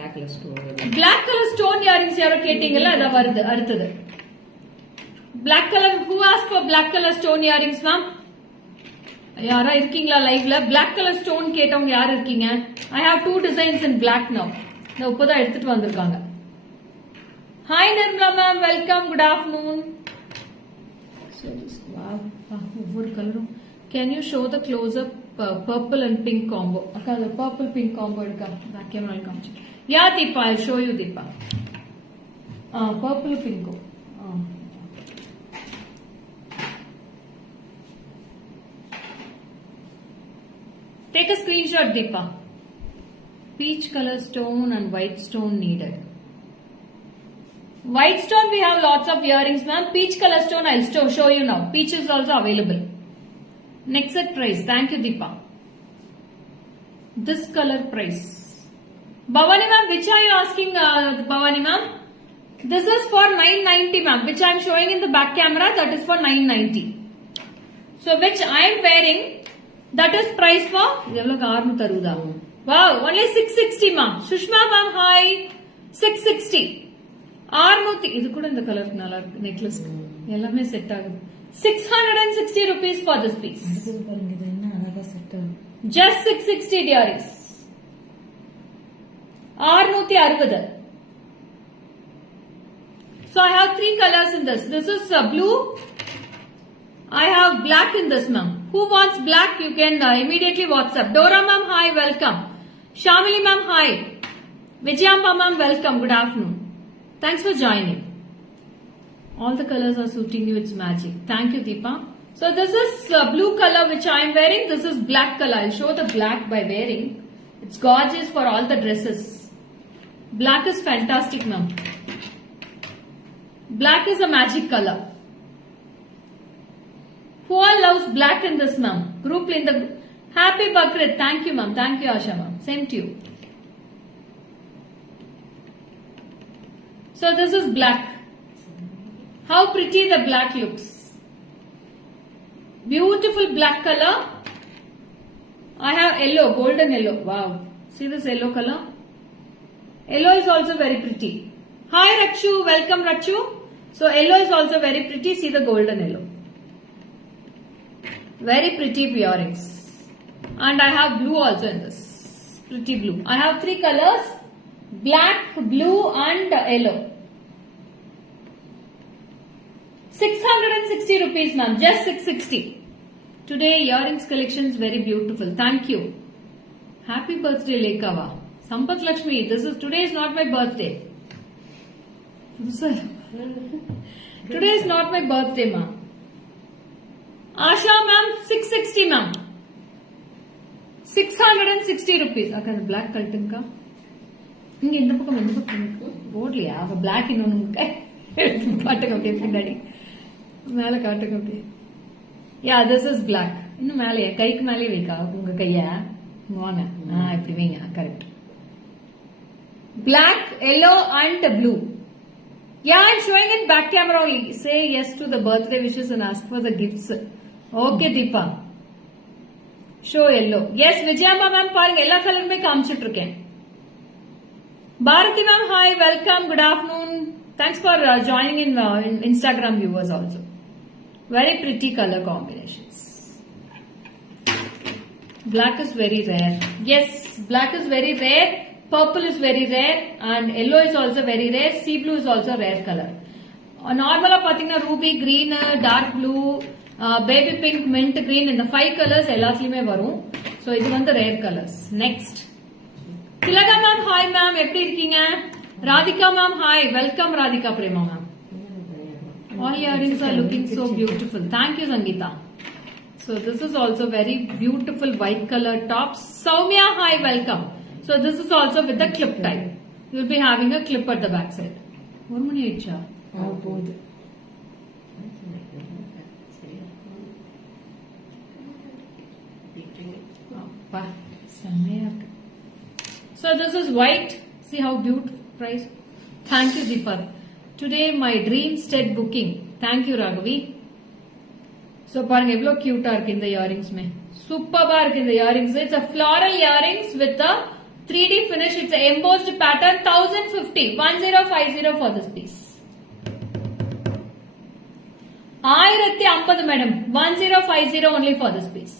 black color stone. Black color stone earrings யாரோ கேட்டீங்கல்ல அத வருது அடுத்தது. Black color, who asked for black color stone earrings ma'am? யாரா இருக்கீங்களா லைவ்ல? Black color stone கேட்டவங்க யார் இருக்கீங்க? I have two designs in black now. நான் இப்போதான் எடுத்துட்டு வந்திருக்காங்க. Hi Nirmala ma'am, welcome, good afternoon. So this wow, ஒவ்வொரு கலரும். Can you show the close up purple and pink combo? அக்கா the purple pink combo எடுக்கா. நான் கேமரால காமிச்சு. Yeah Deepa, I'll show you Deepa. Purple pink. Take a screenshot Deepa. Peach color stone and white stone needed. White stone we have lots of earrings ma'am. Peach color stone I'll show you now. Peach is also available. Next set price. Thank you Deepa. This color price. Bhavani ma'am, which are you asking Bhavani ma'am? This is for 990 ma'am, which I am showing in the back camera. That is for 990. So which I am wearing, that is price for wow, only 660 ma'am. Shushma ma'am, hi. 660. 600 இது கூட இந்த colour நல்லா இருக்கு necklace எல்லாமே set ஆகுது 660 rupees for this piece. அடுத்து பாருங்க இது என்ன அழகா செட் ஆகும். Just 660 dearies. 660. So I have three colors in this. This is blue. I have black in this ma'am. Who wants black? You can immediately WhatsApp. Dora ma'am, hi, welcome. Shamili ma'am, hi. Vijayamba ma'am, welcome. Good afternoon. Thanks for joining. All the colors are suiting you. It's magic. Thank you, Deepa. So this is blue color which I am wearing. This is black color. I'll show the black by wearing. It's gorgeous for all the dresses. Black is fantastic, ma'am. Black is a magic color. Who all loves black in this, ma'am? Group in the Happy Bakrid. Thank you, ma'am. Thank you, Asha, ma'am. Same to you. So this is black. How pretty the black looks. Beautiful black color. I have yellow, golden yellow. Wow. See this yellow color? Yellow is also very pretty. Hi Rakshu, welcome Rakshu. So yellow is also very pretty. See the golden yellow. Very pretty earrings. And I have blue also in this. Pretty blue. I have three colors. Black, blue and yellow. 660 rupees ma'am. Just 660. Today earrings collection is very beautiful. Thank you. Happy birthday Lekava. Sampath Lakshmi. Today is not my birthday. Sir. Today is not my birthday ma'am. Asha ma'am, 660 ma'am. 660 rupees. Okay, black curtain ka. இங்க இந்த பக்கம் போடலையா அவ black இன்னொன்னு காட்டுங்க அப்படியே பின்னாடி மேல காட்டுங்க அப்படியே யா திஸ் இஸ் பிளாக் இன்னும் மேலேயே கைக்கு மேலே வைக்கா உங்க கைய வாங்க இப்படி வைங்க correct black yellow and blue Yeah, I'm showing in back camera only. Say yes to the birthday wishes and ask for the gifts. Okay, Deepa. Show yellow. Yes, Vijayamba ma'am, பாருங்க எல்லா கலருமே காமிச்சிட்டு இருக்கேன். Bharati ma'am, hi, welcome, good afternoon. Thanks for joining in Instagram viewers also. Very pretty color combinations. Black is very rare. Yes, black is very rare. Purple is very rare and yellow is also very rare. Sea blue is also rare color. Normally, pathina ruby green, dark blue, baby pink, mint green in the 5 colors எல்லாத்துலயுமே வரும். So இது வந்து rare colors. Next. Tilaga ma'am, hi ma'am, எப்படி இருக்கீங்க? Radhika ma'am, hi, welcome Radhika Prema ma'am. All earrings are looking so beautiful. Thank you Sangeeta. So this is also very beautiful white color tops. Soumya, hi, welcome. So this is also with the clip type. You'll be having a clip at the back side. One mani aicha. போகுது. So this is white. See how beautiful price. Thank you Deepak. Today my dream state booking. Thank you Raghavi. So பாருங்க எவ்வளவு கியூட்டா இருக்கு இந்த earrings மே சூப்பரா இருக்கு இந்த earrings. It's a floral earrings with a 3D finish. It's an embossed pattern. 1050. 1050 for this piece. 1050 madam. 1050 only for this piece.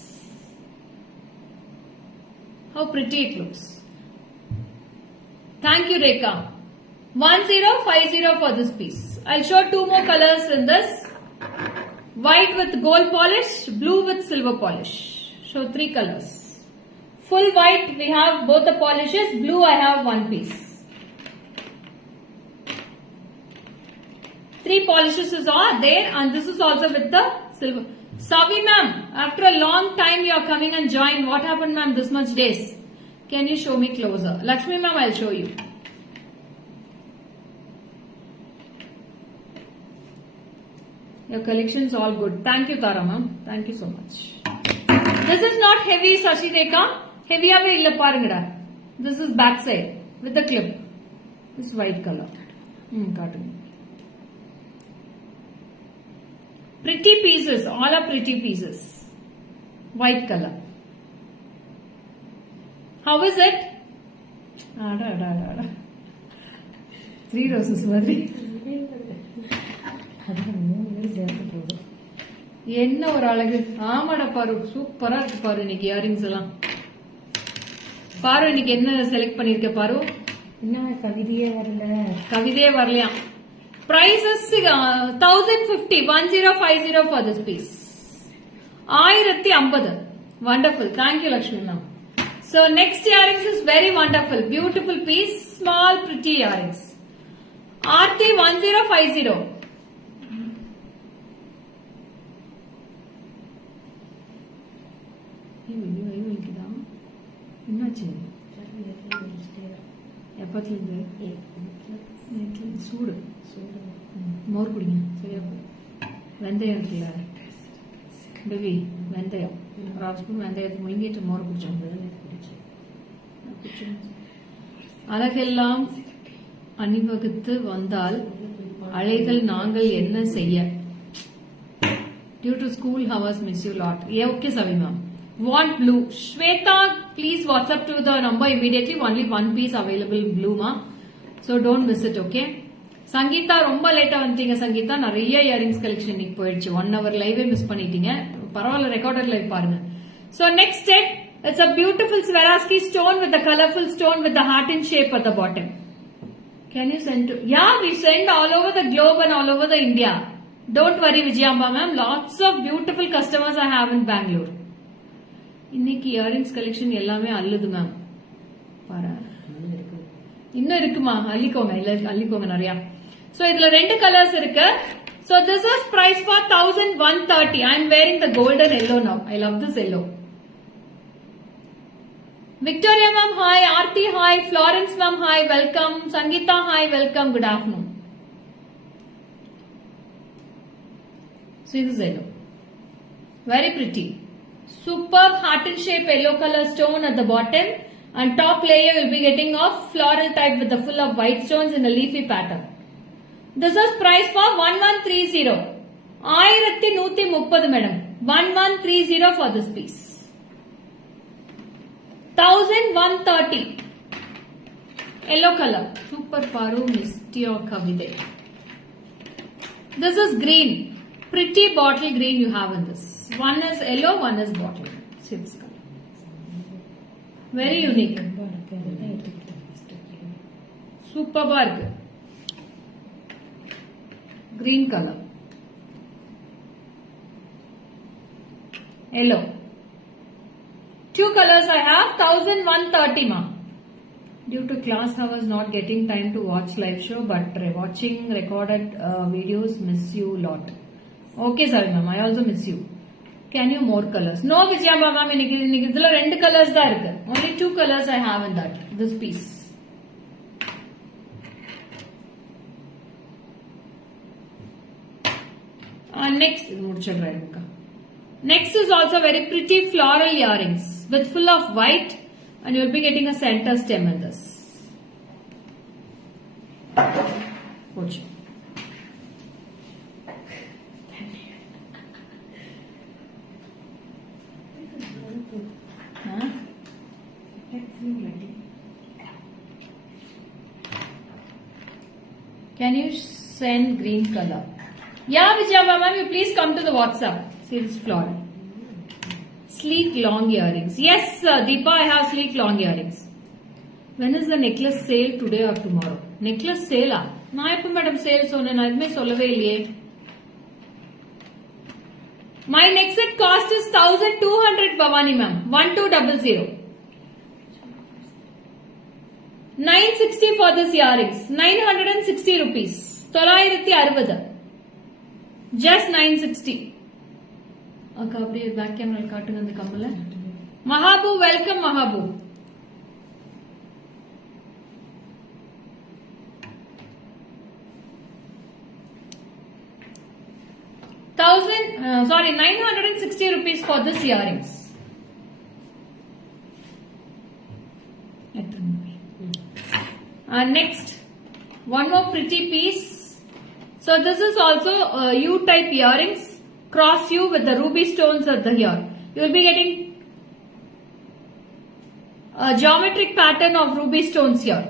How pretty it looks. Thank you, Rekha. 1050 for this piece. I'll show two more colors in this. White with gold polish, blue with silver polish. Show three colors. Full white, we have both the polishes. Blue, I have one piece. Three polishes are there, and this is also with the silver. Savi ma'am, after a long time you are coming and join. What happened ma'am this much days? Can you show me closer? Lakshmi ma'am, I'll show you. Your collection is all good. Thank you Tara ma'am. Thank you so much. This is not heavy Sashi Rekha. Heavy ave illa parungada. This is back side with the clip. This is white color. Cotton. Pretty pieces. All are pretty pieces. White color. How is it? Three roses madri. என்ன ஒரு அழகு. ஆமாடா பாரு, சூப்பரா இருக்கு பாரு இன்னைக்கு earrings எல்லாம். பாரு இன்னைக்கு என்ன செலக்ட் பண்ணிருக்க பாரு. என்ன கவிதையே வரல. கவிதையே வரலையா. Prices 1050. 1050 for this piece. 1050. Wonderful. Thank you Lakshmi ma'am. So next earrings is very wonderful. Beautiful piece. Small pretty earrings. Aarti 1050. என்னாச்சு எப்பத்துல சூடு மோர் குடிங்க சரியா. வெந்தயம் இருக்குல்ல பேபி, வெந்தயம் ஒரு 1 ஸ்பூன் வெந்தயத்தை முழுங்கிட்டு மோர் குடிச்சோம். அழகெல்லாம் அணிவகுத்து வந்தால் அலைகள் நாங்கள் என்ன செய்ய. Due to school hours, miss you lot. Yeah, okay, Savi ma'am. Want blue. Shweta, please WhatsApp to the number immediately. Only one piece available blue ma. So don't miss it, okay? Sangeeta, ரொம்ப லேட்டா வந்துட்டீங்க சங்கீதா. நிறைய earrings collection இன்னைக்கு போயிடுச்சு. 1 hour லைவே miss பண்ணிட்டீங்க. பரவாயில்ல, recorded live பாருங்க. So next step, it's a beautiful Swarovski stone with a colorful stone with the heart in shape at the bottom. Can you send to? Yeah, we send all over the globe and all over the India. Don't worry Vijayamba ma'am. Lots of beautiful customers I have in Bangalore. இன்னைக்கு earrings collection எல்லாமே அல்லுது ma'am. பாரு இன்னும் இருக்குமா, அள்ளிக்கோங்க. இல்ல அள்ளிக்கோங்க நிறைய. So இதுல ரெண்டு colours இருக்கு. So this is price for 1130. I am wearing the golden yellow now. I love this yellow. Victoria ma'am, hi. Aarti, hi. Florence ma'am, hi. Welcome. Sangeeta, hi. Welcome. Good afternoon. See this yellow. Very pretty. Superb heart in shape yellow color stone at the bottom, and top layer will be getting of floral type with the full of white stones in a leafy pattern. This is price for 1130. 1130 madam. 1130 for this piece. 1130. Yellow color. Super paru misty or kavide. This is green. Pretty bottle green you have in this. One is yellow, one is bottle. See this color. Very unique. Superb இருக்கு. Green color. Yellow. Two colors I have. 1130 ma. Due to class hours not getting time to watch live show, but watching recorded videos miss you lot. Okay sorry ma'am, I also miss you. Can you more colors? No Vijayamba ma'am, இன்னைக்கு இதுல ரெண்டு colours தான் இருக்கு. Only 2 colors I have in that this piece. Next இது முடிச்சிடுறேன். Next is also very pretty floral earrings with full of white, and you will be getting a center stem in this. Watch. Can you send green color? Yeah, Vijaya ma'am, you please come to the WhatsApp. See this floral. Sleek long earrings. Yes, Deepa, I have sleek long earrings. When is the necklace sale, today or tomorrow? Necklace sale ah? நான் எப்ப madam sale சொன்னேன்? நான் எதுவுமே சொல்லவே இல்லையே. My next set cost is 1200 Bhavani ma'am. 1200. 960 for this earrings. 960 rupees. 960. Just 960. அக்கா அப்படியே back camera காட்டுங்க அந்த கம்மல. மஹாபு, welcome மஹாபு. Sorry, 960 rupees for this earrings. Next, one more pretty piece. So this is also U-type earrings, cross U with the ruby stones at the ear. You will be getting a geometric pattern of ruby stones here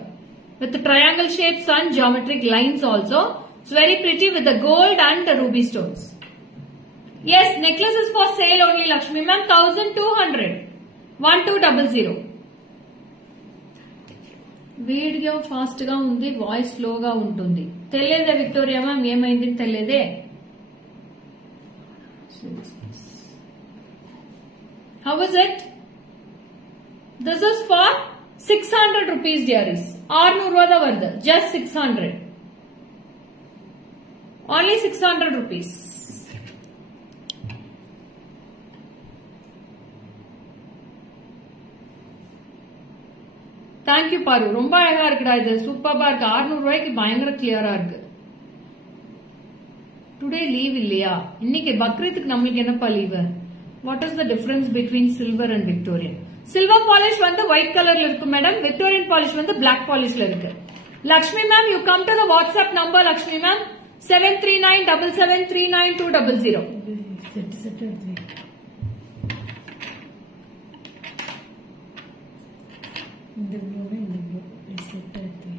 with the triangle shapes and geometric lines also. It's very pretty with the gold and the ruby stones. Yes, necklace is for sale only, Lakshmi ma'am. 1200. 1200. Video fast గా ఉంది, voice స్లోగా ఉంటుంది. తెలియదే Victoria ma'am, ఏమైంది తెలియదే. How is it? This is for 600 rupees dearies. 600 ரூபா தான் வருது. Just 600. Only 600 rupees. தேங்க்யூ பாரு, ரொம்ப அழகா இருக்குடா இது, சூப்பரா இருக்கு. 600 ரூபாய்க்கு பயங்கர கிளியரா இருக்கு. டுடே லீவ் இல்லையா? இன்னைக்கு பக்ரீத்துக்கு நம்மளுக்கு என்னப்பா leave? What is the difference between silver and Victorian? Silver polish வந்து ஒயிட் கலர்ல இருக்கு மேடம், விக்டோரியன் பாலிஷ் வந்து பிளாக் பாலிஷ்ல இருக்கு. Lakshmi ma'am, you come to the WhatsApp number Lakshmi ma'am 7397739200. இந்த ப்ளூ இந்த ப்ளூ செட் எடுத்து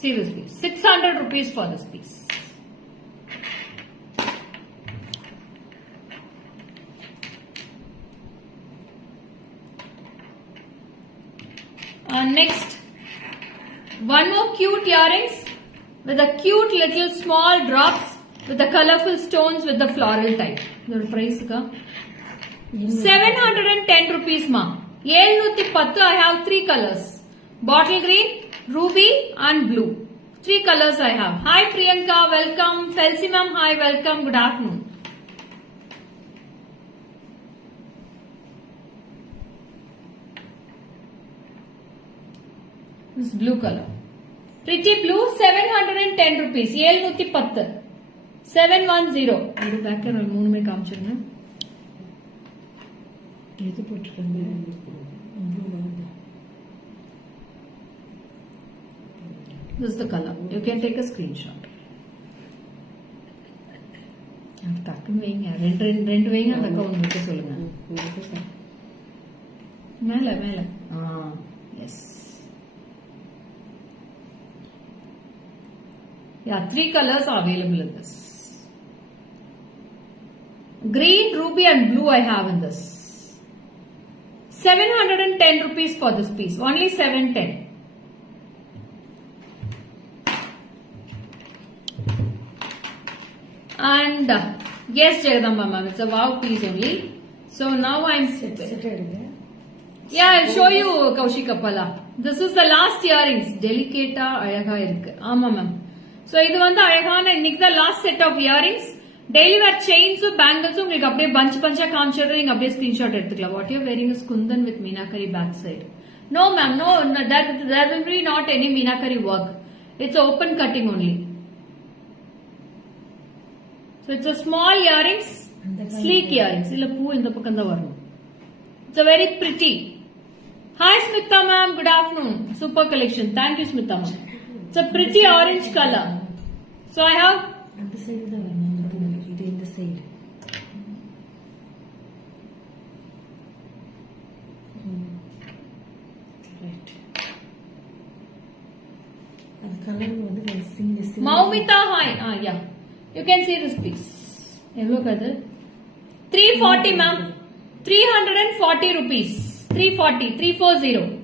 See this piece. 600 rupees for this piece. Next, one more cute earrings with a cute little small drops with the colorful stones with the floral type. The price ka 710 rupees ma. 710. I have 3 colors. Bottle green, ruby and blue. 3 colors I have. Hi Priyanka, welcome. Felsi ma'am, hi, welcome. Good afternoon. This blue color. Pretty blue, 710 rupees. 710. 710. இது back camera மூணுமே காமிச்சிருங்க. எது போட்டுருக்காங்க? This is the color. You can take a screenshot. டக்குன்னு வைங்க. ரெண்டு வைங்க, அந்த அக்கா ஒன்று வைக்க சொல்லுங்க. மேல மேல. S. Yeah, 3 colors are available in this. Green, ruby and blue I have in this. 710 rupees for this piece. Only 710. And yes, Jagadamba ma'am, it's a wow piece only. So now I'm set எடுங்க. Yeah, I'll show you Kaushik Appala. This is the last earrings. Delicate அழகா இருக்கு. ஆமா ma'am. So இது வந்து அழகான இன்னைக்கு தான் last set of earrings. Daily wear செயின்ஸும் பேங்கிள்ஸும் உங்களுக்கு அப்படியே பஞ்சா காமிச்சிடுறேன். நீங்க அப்படியே ஸ்கிரீன்ஷாட் எடுத்துக்கலாம். What you wearing is kundan with meenakari back side. No ma'am, no, there will be not any meenakari work. It's open cutting only. So it's a small earrings, sleek earrings. இல்ல பூ இந்த பக்கம் தான் வரணும். It's a very pretty. Hi Smita ma'am, good afternoon. Super collection. Thank you Smita ma'am. It's a pretty orange color. So I have அந்த side தான் வரணும். Maumita, hi. Yeah. You can see this piece. Look at it. 340 ma'am. 340 rupees. 340. 340.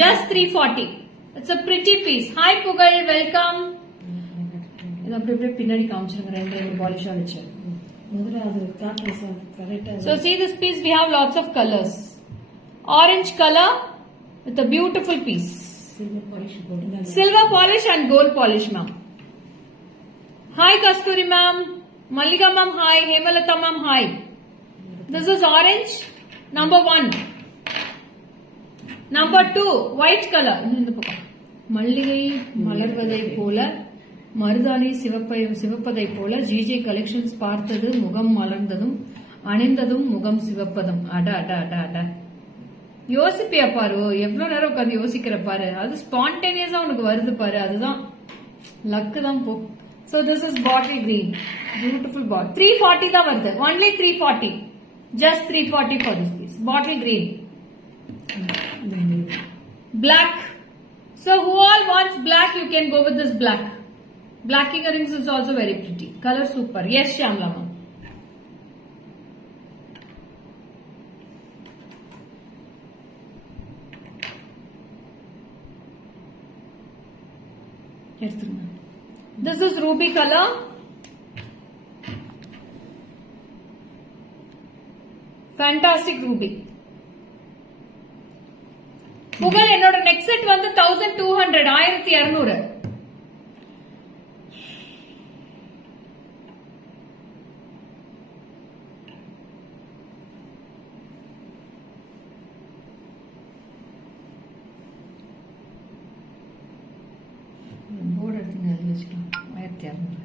Just 340. It's a pretty piece. Hi Pugal, welcome. இது அப்படியே பின்னாடி காமிச்சிருங்க ரெண்டு பாலிஷா வச்சு. முதல்ல அது காட்டுங்க சார் கரெக்டா. So see this piece, we have lots of colors. Orange color with a beautiful piece. Silver polish and gold polish ma'am. Hi Kasturi ma'am. Mallika ma'am hi. Hemalata ma'am hi. This is orange. Number 1. Number 2, white color. மல்லிகை மலர்வதை போல மருதாணி சிவப்பதை போல GJ collections பார்த்தது முகம் மலர்ந்ததும் அணிந்ததும் முகம் சிவப்பதும். அட அட அட அட யோசிப்பியா பாரு, எவ்வளவு நேரம் உட்காந்து யோசிக்கிற பாரு. அது ஸ்பான்டேனியஸா உனக்கு வருது பாரு, அதுதான் லக்கு தான் போ. So this is bottle green, beautiful bottle. 340 தான் வருது, only 340, just 340 for this piece. Bottle green, black. So who all wants black, you can go with this black. Black earrings is also very pretty. Color super. Yes, Shyamla ma'am. This is ruby color. Fantastic ruby. புகழ் என்னோட neck set வந்து 1200 1200. Board எடுத்து எழுதி வச்சுக்கலாம். 1600.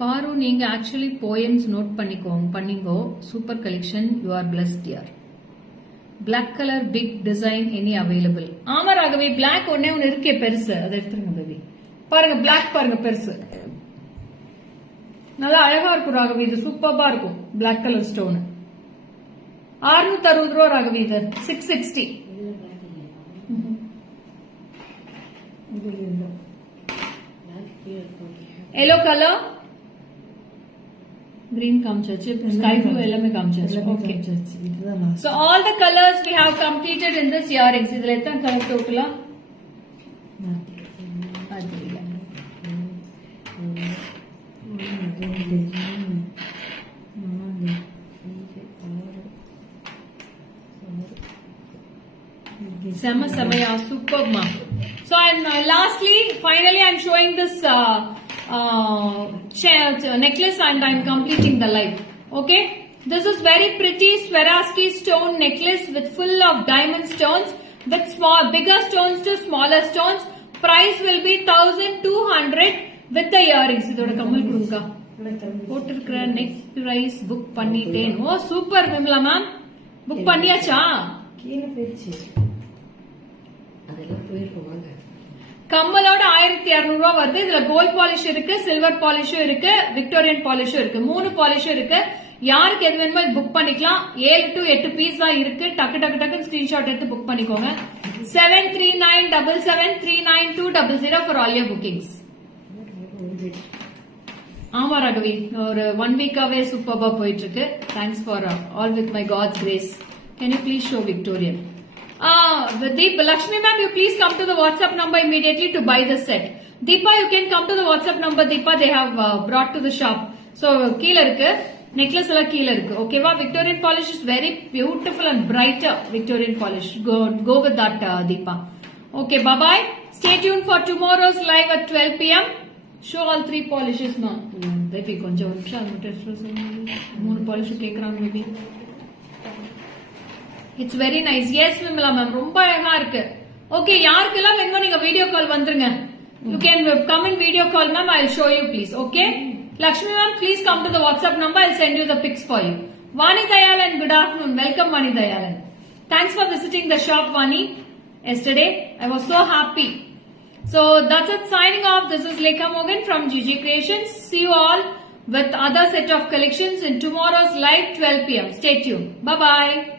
பாரு நீங்க actually poems note பண்ணிக்கோ. Super collection, you are blessed dear. Black colour big design any available. ஆமா ராகவி, பிளாக் ஒன்னே ஒன்னு இருக்கே பெருசு, அதை எடுத்துருங்க ரவி. பாருங்க பிளாக் பாருங்க பெருசு, நல்லா அழகா இருக்கும் ராகவி. இது சூப்பர்பா இருக்கும். பிளாக் கலர் ஸ்டோன் 660 ரூபா ராகவி. இது 660. Yellow colour, green காமிச்சாச்சு, sky blue எல்லாமே காமிச்சாச்சு. Okay, so all the colors we have completed in this earrings. இதுல எத்தனை கலர் டோட்டலா? Samaya, superb ma. So and lastly, finally I'm showing this necklace and I'm completing the live. Okay, this is very pretty Swarovski stone necklace with full of diamond stones with bigger stones to smaller stones. Price will be 1200 with the earrings. இதோட கம்மல் கொடுங்க. போட்டிருக்கிற neck price book பண்ணிட்டேன். ஓ super Vimala ma'am, book பண்ணியாச்சா? கீழே போயிடுச்சு, அதெல்லாம் போயிருவாங்க. கம்மலோட 1200 ரூபா வருது. இதுல கோல்ட் பாலிஷ் இருக்கு, சில்வர் பாலிஷும் இருக்கு, விக்டோரியன் பாலிஷும் இருக்கு, 3 பாலிஷும் இருக்கு. யாருக்கு எது வேணுமோ புக் பண்ணிக்கலாம். 7 to 8 பீஸ் தான் இருக்கு. டக்கு டக்கு டக்கு ஸ்கிரீன்ஷாட் எடுத்து புக் பண்ணிக்கோங்க. 7397739200 for all your bookings. ஆமா ராகவி, ஒரு 1 வீக்காவே சூப்பர்பா போயிட்டு இருக்கு. Thanks for all with my god's grace. Can you please show Victorian? Deep, Lakshmi ma'am, you please come to the WhatsApp number immediately to buy the set. Deepa, you can come to the WhatsApp number. Deepa, they have brought to the shop. So, கீழ இருக்கு. Necklace எல்லாம் கீழ இருக்கு. Okay, wow, Victorian polish is very beautiful and brighter. Victorian polish. Go with that, Deepa. Okay, bye bye. Stay tuned for tomorrow's live at 12 p.m. Show all 3 polishes, ma'am. Deepa, கொஞ்சம் நிமிஷம் 3 polish கேக்குறாங்க maybe. It's very nice. Yes, Vimala ma'am. ரொம்ப அழகா இருக்கு. Okay, யாருக்கெல்லாம் வேணுமோ நீங்க video call வந்துருங்க. You can come in video call ma'am. I'll show you please. Okay? Lakshmi ma'am, please come to the WhatsApp number. I'll send you the pics for you. Vani Dayalan, good afternoon. Welcome Vani Dayalan. Thanks for visiting the shop, Vani. Yesterday, I was so happy. So that's it. Signing off. This is Lekha Mogan from GG Creations. See you all with other set of collections in tomorrow's live 12 p.m. Stay tuned. Bye bye.